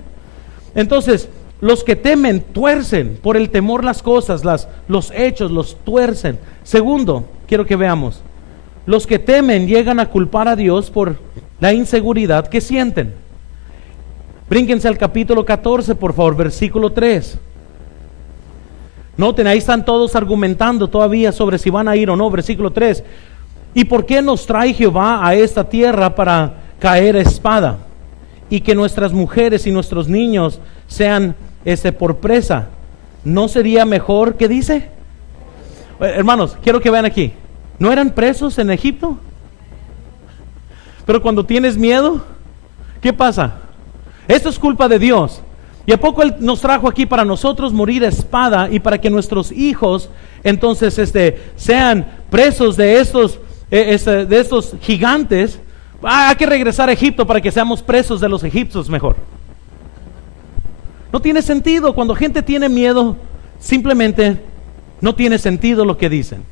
Entonces, los que temen tuercen por el temor las cosas, los hechos los tuercen. Segundo, quiero que veamos, los que temen llegan a culpar a Dios por la inseguridad que sienten. Brínquense al capítulo 14, por favor, versículo 3. Noten, ahí están todos argumentando todavía sobre si van a ir o no. Versículo 3. ¿Y por qué nos trae Jehová a esta tierra para caer a espada? Y que nuestras mujeres y nuestros niños sean por presa. ¿No sería mejor? ¿Qué dice? Hermanos, quiero que vean aquí. ¿No eran presos en Egipto? Pero cuando tienes miedo, ¿qué pasa? Esto es culpa de Dios. ¿Y a poco Él nos trajo aquí para nosotros morir a espada y para que nuestros hijos entonces sean presos de estos gigantes? Hay que regresar a Egipto para que seamos presos de los egipcios mejor. No tiene sentido. Cuando gente tiene miedo, simplemente no tiene sentido lo que dicen.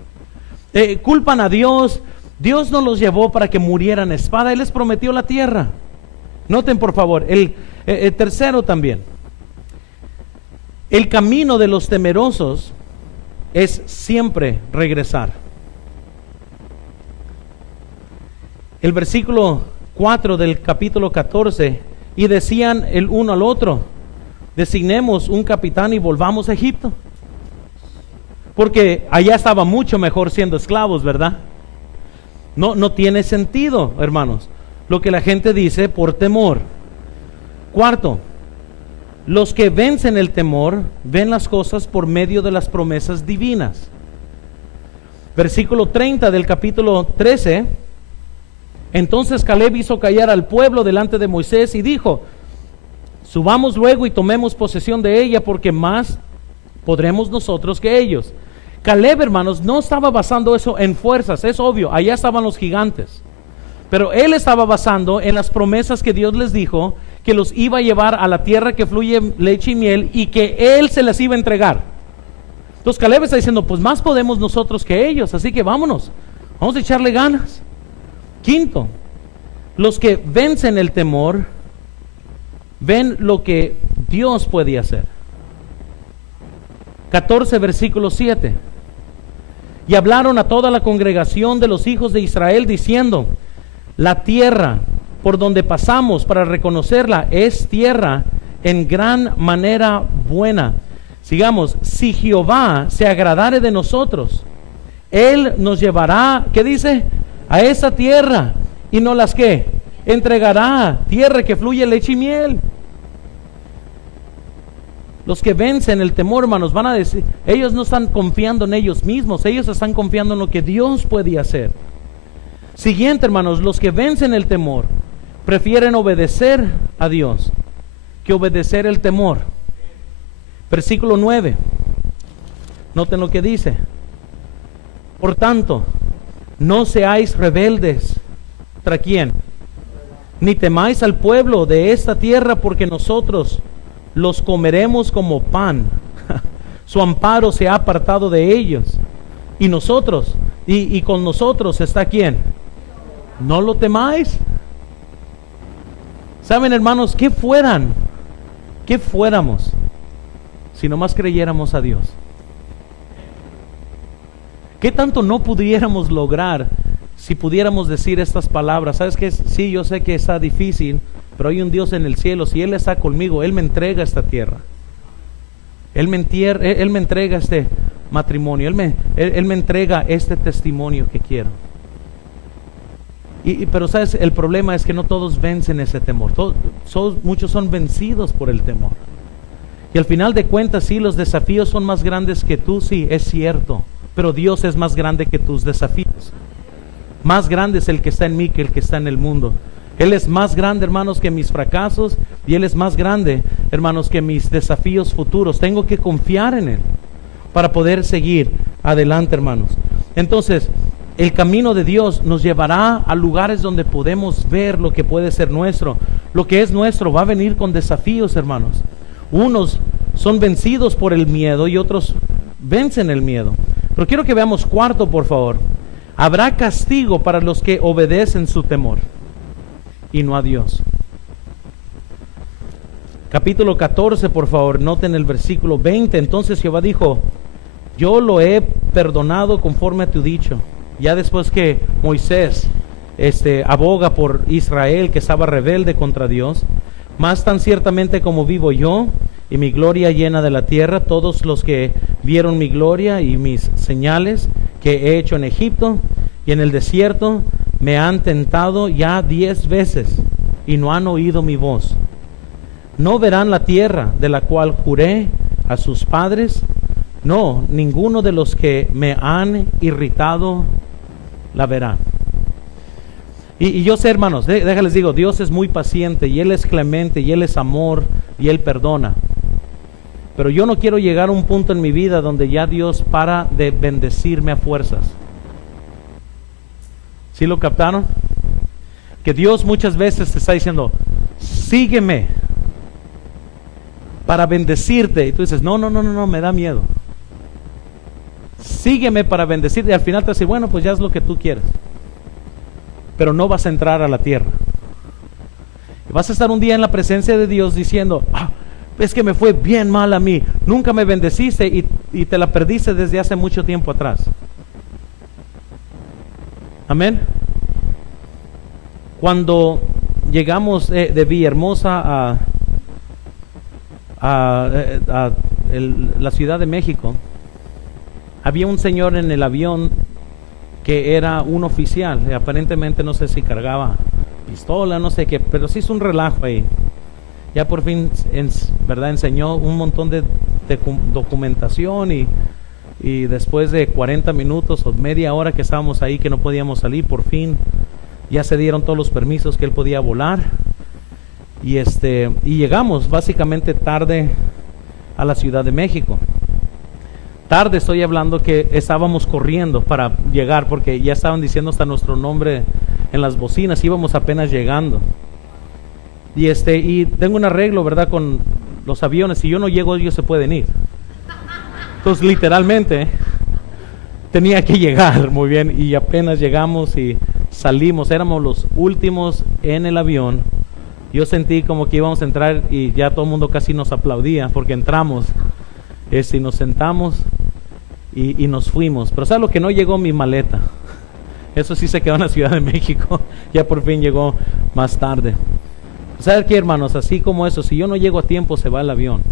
Culpan a Dios. Dios no los llevó para que murieran a espada. Él les prometió la tierra. Noten por favor, el tercero también. El camino de los temerosos es siempre regresar. El versículo 4 del capítulo 14, y decían el uno al otro, designemos un capitán y volvamos a Egipto. Porque allá estaba mucho mejor siendo esclavos, ¿verdad? No tiene sentido, hermanos, lo que la gente dice por temor. Cuarto, los que vencen el temor ven las cosas por medio de las promesas divinas. Versículo 30 del capítulo 13. Entonces Caleb hizo callar al pueblo delante de Moisés y dijo: subamos luego y tomemos posesión de ella, porque más podremos nosotros que ellos. Caleb, hermanos, no estaba basando eso en fuerzas, es obvio, allá estaban los gigantes. Pero él estaba basando en las promesas que Dios les dijo, que los iba a llevar a la tierra que fluye leche y miel, y que él se las iba a entregar. Entonces Caleb está diciendo, pues más podemos nosotros que ellos, así que vámonos, vamos a echarle ganas. Quinto, los que vencen el temor ven lo que Dios puede hacer. 14 versículo 7. Y hablaron a toda la congregación de los hijos de Israel diciendo: la tierra por donde pasamos para reconocerla es tierra en gran manera buena. Sigamos, si Jehová se agradare de nosotros, Él nos llevará, ¿qué dice? A esa tierra, y no las que entregará, tierra que fluye leche y miel. Los que vencen el temor, hermanos, van a decir, ellos no están confiando en ellos mismos, ellos están confiando en lo que Dios puede hacer. Siguiente, hermanos, los que vencen el temor prefieren obedecer a Dios que obedecer el temor. Versículo 9. Noten lo que dice: por tanto, no seáis rebeldes. ¿Contra quién? Ni temáis al pueblo de esta tierra, porque nosotros los comeremos como pan. Su amparo se ha apartado de ellos. Y nosotros, y con nosotros está ¿quién? No lo temáis. Saben, hermanos, ¿qué fuéramos si nomás creyéramos a Dios? ¿Qué tanto no pudiéramos lograr si pudiéramos decir estas palabras? ¿Sabes qué? Sí, yo sé que está difícil, pero hay un Dios en el cielo. Si Él está conmigo, Él me entrega esta tierra. Él me entrega este matrimonio. Él me entrega este testimonio que quiero. Pero ¿sabes? El problema es que no todos vencen ese temor. Muchos son vencidos por el temor. Y al final de cuentas, sí, los desafíos son más grandes que tú, sí, es cierto. Pero Dios es más grande que tus desafíos. Más grande es el que está en mí que el que está en el mundo. Él es más grande, hermanos, que mis fracasos, y Él es más grande, hermanos, que mis desafíos futuros. Tengo que confiar en Él para poder seguir adelante, hermanos. Entonces, el camino de Dios nos llevará a lugares donde podemos ver lo que puede ser nuestro. Lo que es nuestro va a venir con desafíos, hermanos. Unos son vencidos por el miedo y otros vencen el miedo. Pero quiero que veamos cuarto, por favor. Habrá castigo para los que obedecen su temor y no a Dios. Capítulo 14, por favor, noten el versículo 20. Entonces Jehová dijo: yo lo he perdonado conforme a tu dicho. Ya después que Moisés aboga por Israel, que estaba rebelde contra Dios, más tan ciertamente como vivo yo y mi gloria llena de la tierra, todos los que vieron mi gloria y mis señales que he hecho en Egipto y en el desierto me han tentado ya 10 veces y no han oído mi voz. No verán la tierra de la cual juré a sus padres, no, ninguno de los que me han irritado la verá. Y yo sé, hermanos, déjales digo, Dios es muy paciente y Él es clemente y Él es amor y Él perdona. Pero yo no quiero llegar a un punto en mi vida donde ya Dios para de bendecirme a fuerzas. ¿Sí lo captaron? Que Dios muchas veces te está diciendo: sígueme para bendecirte. Y tú dices: no, me da miedo. Sígueme para bendecirte. Y al final te dice: bueno, pues ya es lo que tú quieres. Pero no vas a entrar a la tierra. Y vas a estar un día en la presencia de Dios diciendo: es que me fue bien mal a mí. Nunca me bendeciste y te la perdiste desde hace mucho tiempo atrás. Amén. Cuando llegamos de Villahermosa a la Ciudad de México, había un señor en el avión que era un oficial. Aparentemente no sé si cargaba pistola, no sé qué, pero sí hizo un relajo ahí. Ya por fin, ¿verdad? Enseñó un montón de documentación y después de 40 minutos o media hora que estábamos ahí, que no podíamos salir, por fin ya se dieron todos los permisos que él podía volar. Y llegamos básicamente tarde a la Ciudad de México. Tarde estoy hablando que estábamos corriendo para llegar, porque ya estaban diciendo hasta nuestro nombre en las bocinas, íbamos apenas llegando. Y tengo un arreglo, ¿verdad?, con los aviones. Si yo no llego, ellos se pueden ir. Entonces literalmente tenía que llegar muy bien, y apenas llegamos y salimos, éramos los últimos en el avión. Yo sentí como que íbamos a entrar y ya todo el mundo casi nos aplaudía porque entramos, y nos sentamos y nos fuimos. Pero ¿sabes lo que no llegó? Mi maleta. Eso sí se quedó en la Ciudad de México. Ya por fin llegó más tarde. ¿Sabes qué, hermanos? Así como eso, si yo no llego a tiempo, se va el avión.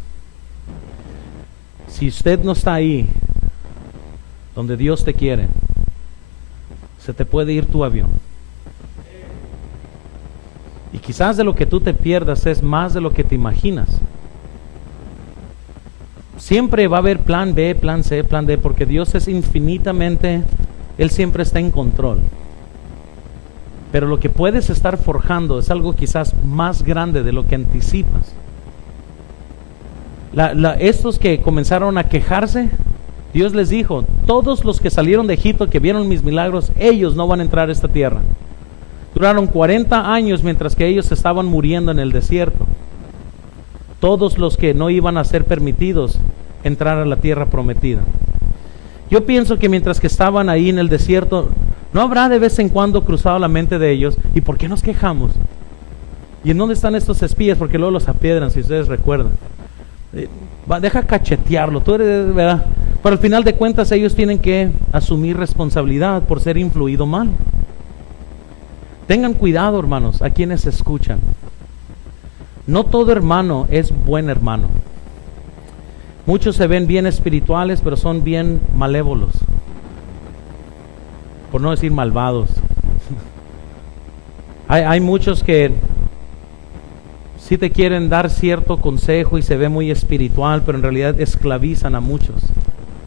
Si usted no está ahí donde Dios te quiere, se te puede ir tu avión. Y quizás de lo que tú te pierdas es más de lo que te imaginas. Siempre va a haber plan B, plan C, plan D, porque Dios es infinitamente, Él siempre está en control. Pero lo que puedes estar forjando es algo quizás más grande de lo que anticipas. Estos que comenzaron a quejarse, Dios les dijo: todos los que salieron de Egipto, que vieron mis milagros, ellos no van a entrar a esta tierra. Duraron 40 años mientras que ellos estaban muriendo en el desierto. Todos los que no iban a ser permitidos entrar a la tierra prometida. Yo pienso que mientras que estaban ahí en el desierto, ¿no habrá de vez en cuando cruzado la mente de ellos: ¿y por qué nos quejamos? ¿Y en dónde están estos espías? Porque luego los apiedran, si ustedes recuerdan. Deja cachetearlo, tú eres, ¿verdad? Pero al final de cuentas ellos tienen que asumir responsabilidad por ser influido mal. Tengan cuidado, hermanos, a quienes escuchan. No todo hermano es buen hermano. Muchos se ven bien espirituales, pero son bien malévolos, por no decir malvados. Hay muchos que sí te quieren dar cierto consejo y se ve muy espiritual, pero en realidad esclavizan a muchos.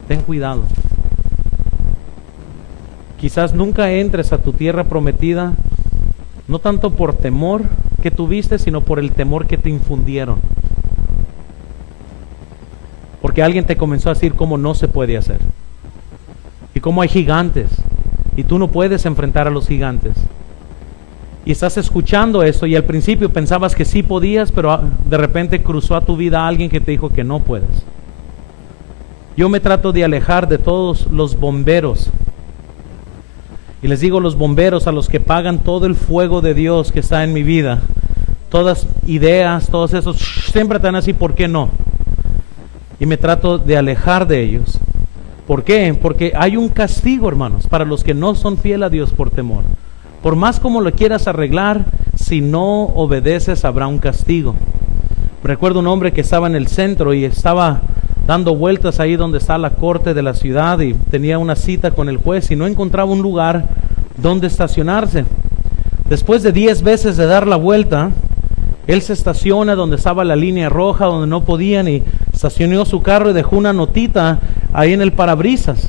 Ten cuidado. Quizás nunca entres a tu tierra prometida, no tanto por temor que tuviste, sino por el temor que te infundieron. Porque alguien te comenzó a decir cómo no se puede hacer, y cómo hay gigantes, y tú no puedes enfrentar a los gigantes. Y estás escuchando eso y al principio pensabas que sí podías, pero de repente cruzó a tu vida alguien que te dijo que no puedes. Yo me trato de alejar de todos los bomberos. Y les digo los bomberos, a los que pagan todo el fuego de Dios que está en mi vida. Todas ideas, todos esos, siempre están así, ¿por qué no? Y me trato de alejar de ellos. ¿Por qué? Porque hay un castigo, hermanos, para los que no son fieles a Dios por temor. Por más como lo quieras arreglar, si no obedeces habrá un castigo. Recuerdo un hombre que estaba en el centro y estaba dando vueltas ahí donde está la corte de la ciudad y tenía una cita con el juez y no encontraba un lugar donde estacionarse. Después de 10 veces de dar la vuelta, él se estaciona donde estaba la línea roja, donde no podían, y estacionó su carro y dejó una notita ahí en el parabrisas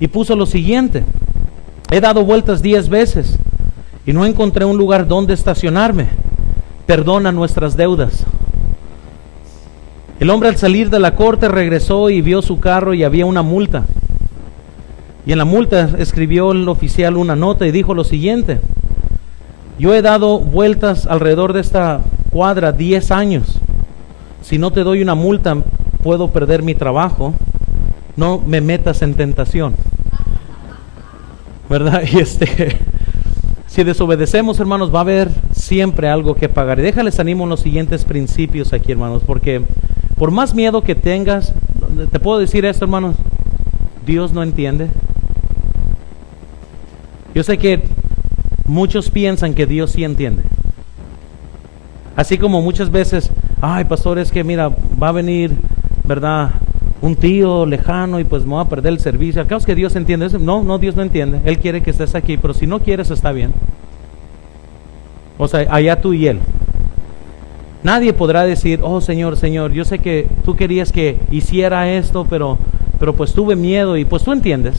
y puso lo siguiente: he dado vueltas 10 veces y no encontré un lugar donde estacionarme. Perdona nuestras deudas. El hombre, al salir de la corte, regresó y vio su carro y había una multa. Y en la multa escribió el oficial una nota y dijo lo siguiente: yo he dado vueltas alrededor de esta cuadra 10 años. Si no te doy una multa, puedo perder mi trabajo. No me metas en tentación. ¿Verdad? Y si desobedecemos, hermanos, va a haber siempre algo que pagar. Y déjales animo en los siguientes principios aquí, hermanos, porque por más miedo que tengas, te puedo decir esto, hermanos: Dios no entiende. Yo sé que muchos piensan que Dios sí entiende. Así como muchas veces, ay, pastor, es que mira, va a venir, ¿verdad?, un tío lejano y pues me voy a perder el servicio. ¿Al cabo es que Dios entiende eso? No, Dios no entiende. Él quiere que estés aquí, pero si no quieres, está bien. O sea, allá tú y Él. Nadie podrá decir: oh Señor, yo sé que tú querías que hiciera esto, pero pues tuve miedo, y pues tú entiendes.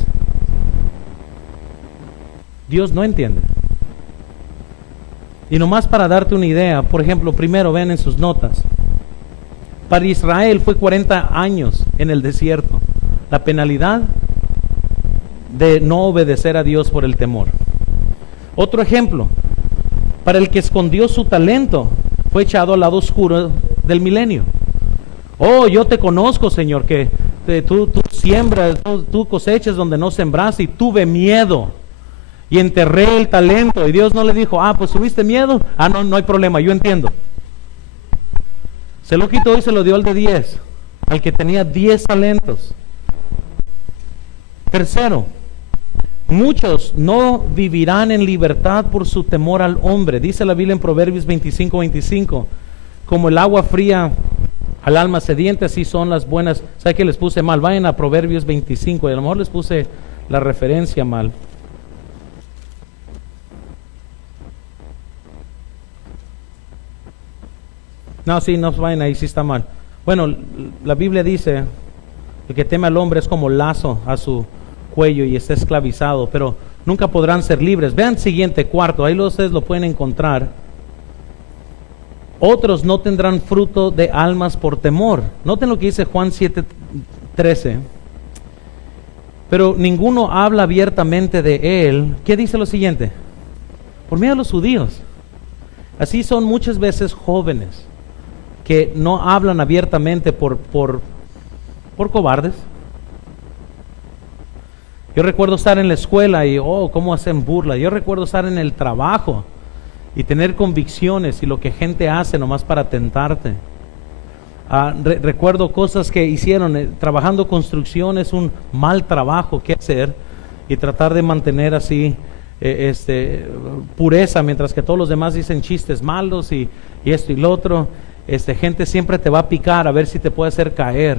Dios no entiende. Y nomás para darte una idea, por ejemplo, primero ven en sus notas, para Israel fue 40 años en el desierto la penalidad de no obedecer a Dios por el temor. Otro ejemplo, para el que escondió su talento, fue echado al lado oscuro del milenio. Oh, yo te conozco, Señor, que tú siembras, tú cosechas donde no sembraste, y tuve miedo y enterré el talento. Y Dios no le dijo: pues tuviste miedo, no hay problema, yo entiendo. Se lo quitó y se lo dio al de 10, al que tenía 10 talentos. Tercero, muchos no vivirán en libertad por su temor al hombre. Dice la Biblia en Proverbios 25:25, como el agua fría al alma sediente, así son las buenas. ¿Sabe que les puse mal? Vayan a Proverbios 25, y a lo mejor les puse la referencia mal. No, sí, no vayan ahí, sí está mal. Bueno, la Biblia dice: el que teme al hombre es como lazo a su cuello y está esclavizado, pero nunca podrán ser libres. Vean siguiente cuarto, ahí ustedes lo pueden encontrar. Otros no tendrán fruto de almas por temor. Noten lo que dice Juan 7:13. Pero ninguno habla abiertamente de él. ¿Qué dice lo siguiente? Por miedo a los judíos. Así son muchas veces jóvenes que no hablan abiertamente por cobardes. Yo recuerdo estar en la escuela y cómo hacen burla. Yo recuerdo estar en el trabajo y tener convicciones y lo que gente hace nomás para tentarte. Recuerdo cosas que hicieron. Trabajando construcción es un mal trabajo que hacer, y tratar de mantener así pureza, mientras que todos los demás dicen chistes malos y esto y lo otro. Gente siempre te va a picar a ver si te puede hacer caer,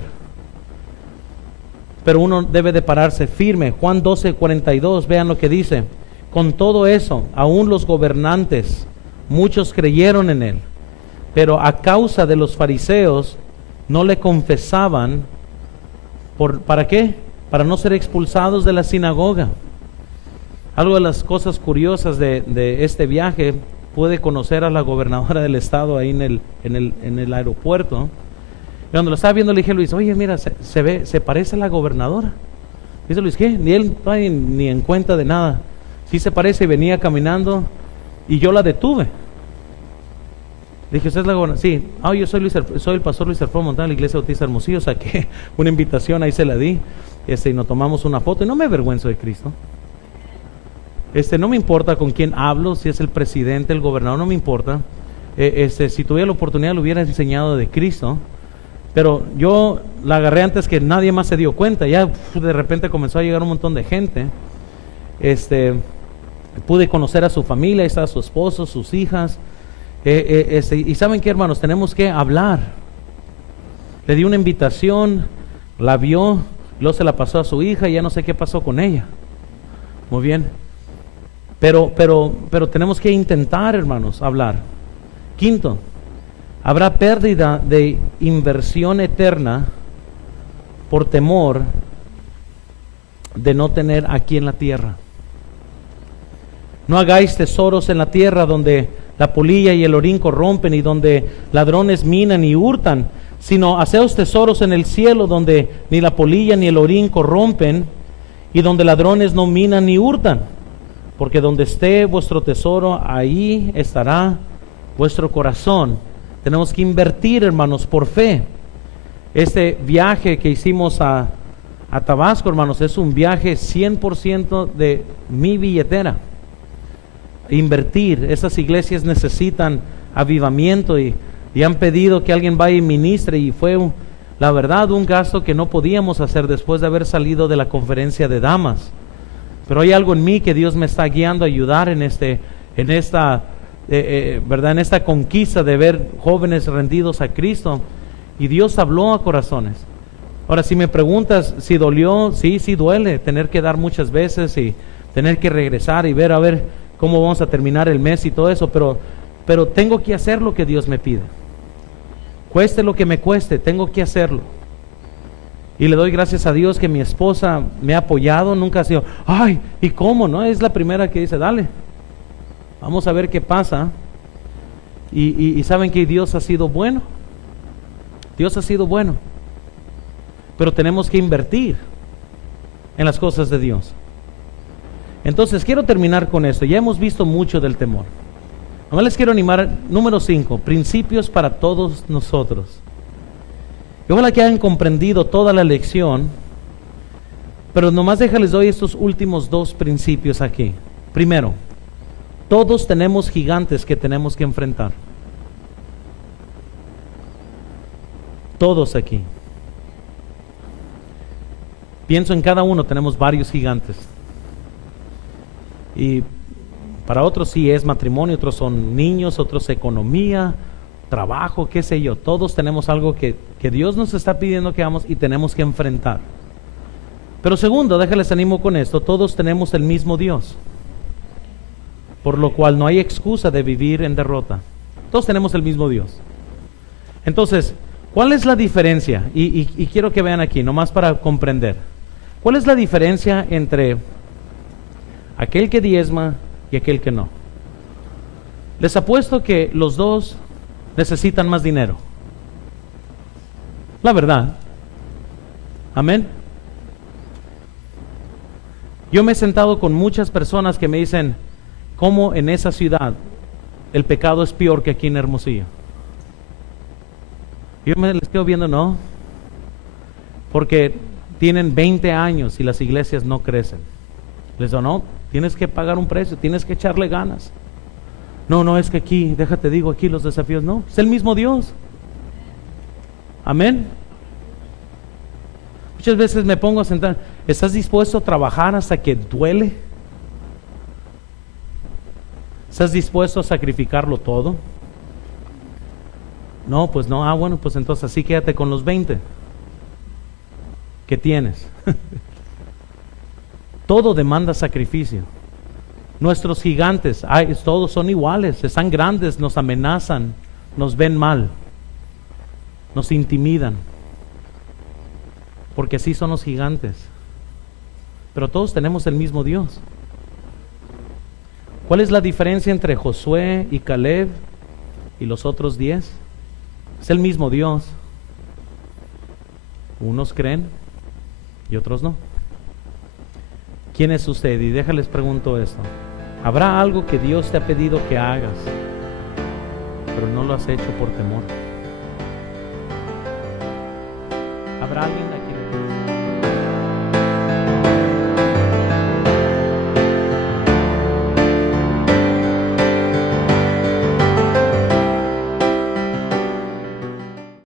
pero uno debe de pararse firme. Juan 12:42, vean lo que dice: con todo eso, aún los gobernantes, muchos creyeron en él, pero a causa de los fariseos no le confesaban. ¿Para qué? Para no ser expulsados de la sinagoga. Algo de las cosas curiosas de este viaje, pude conocer a la gobernadora del estado ahí en el aeropuerto. Y cuando lo estaba viendo le dije a Luis: oye, mira, se parece a la gobernadora. Dice Luis, ¿qué? Ni él ni en cuenta de nada. Sí se parece, venía caminando y yo la detuve. Dije, ¿usted es la Sí. Yo soy el pastor Luis Alfredo Montana de la Iglesia Bautista Hermosillo. Saqué una invitación, ahí se la di. Y nos tomamos una foto y no me avergüenzo de Cristo. No me importa con quién hablo, si es el presidente, el gobernador, no me importa. Si tuviera la oportunidad, lo hubiera enseñado de Cristo. Pero yo la agarré antes que nadie más se dio cuenta. Ya de repente comenzó a llegar un montón de gente. Pude conocer a su familia, ahí está su esposo, sus hijas. Y ¿saben qué, hermanos? Tenemos que hablar. Le di una invitación, la vio, luego se la pasó a su hija y ya no sé qué pasó con ella. Muy bien. Pero tenemos que intentar, hermanos, hablar. Quinto, habrá pérdida de inversión eterna por temor de no tener aquí en la tierra. No hagáis tesoros en la tierra donde la polilla y el orín corrompen y donde ladrones minan y hurtan, sino haceos tesoros en el cielo donde ni la polilla ni el orín corrompen y donde ladrones no minan ni hurtan, porque donde esté vuestro tesoro, ahí estará vuestro corazón. Tenemos que invertir, hermanos, por fe. Este viaje que hicimos a Tabasco, hermanos, es un viaje 100% de mi billetera. Invertir. Esas iglesias necesitan avivamiento y han pedido que alguien vaya y ministre, y fue la verdad un gasto que no podíamos hacer después de haber salido de la conferencia de damas. Pero hay algo en mí que Dios me está guiando a ayudar en esta conquista de ver jóvenes rendidos a Cristo, y Dios habló a corazones. Ahora, si me preguntas si dolió, sí duele tener que dar muchas veces y tener que regresar y ver a ver cómo vamos a terminar el mes y todo eso, pero tengo que hacer lo que Dios me pide. Cueste lo que me cueste, tengo que hacerlo. Y le doy gracias a Dios que mi esposa me ha apoyado, nunca ha sido, ay, ¿y cómo? No, es la primera que dice, dale, vamos a ver qué pasa. Y saben que Dios ha sido bueno. Dios ha sido bueno. Pero tenemos que invertir en las cosas de Dios. Entonces quiero terminar con esto. Ya hemos visto mucho del temor. Nomás les quiero animar. Número 5, principios para todos nosotros. Y ojalá que hayan comprendido toda la lección, pero nomás déjales doy estos últimos 2 principios aquí. Primero, todos tenemos gigantes que tenemos que enfrentar. Todos aquí. Pienso en cada uno, tenemos varios gigantes. Y para otros sí es matrimonio, otros son niños, otros economía, trabajo, qué sé yo. Todos tenemos algo que Dios nos está pidiendo que hagamos y tenemos que enfrentar. Pero segundo, déjales animo con esto, todos tenemos el mismo Dios, por lo cual no hay excusa de vivir en derrota. Todos tenemos el mismo Dios. Entonces, ¿cuál es la diferencia? Y quiero que vean aquí, nomás para comprender. ¿Cuál es la diferencia entre aquel que diezma y aquel que no? Les apuesto que los dos necesitan más dinero. La verdad. Amén. Yo me he sentado con muchas personas que me dicen cómo en esa ciudad el pecado es peor que aquí en Hermosillo. Yo les quedo viendo, no, porque tienen 20 años y las iglesias no crecen. Les digo, no, tienes que pagar un precio, tienes que echarle ganas. No, es que aquí, déjate digo, aquí los desafíos, no, es el mismo Dios. Amén. Muchas veces me pongo a sentar, ¿estás dispuesto a trabajar hasta que duele? ¿Estás dispuesto a sacrificarlo todo? No, pues no, bueno, pues entonces así quédate con los 20 que tienes. Todo demanda sacrificio. Nuestros gigantes, todos son iguales, están grandes, nos amenazan, nos ven mal, nos intimidan, porque así son los gigantes. Pero todos tenemos el mismo Dios. ¿Cuál es la diferencia entre Josué y Caleb y los otros 10? Es el mismo Dios. Unos creen y otros no. ¿Quién es usted? Y déjales pregunto esto. ¿Habrá algo que Dios te ha pedido que hagas, pero no lo has hecho por temor? ¿Habrá alguien aquí?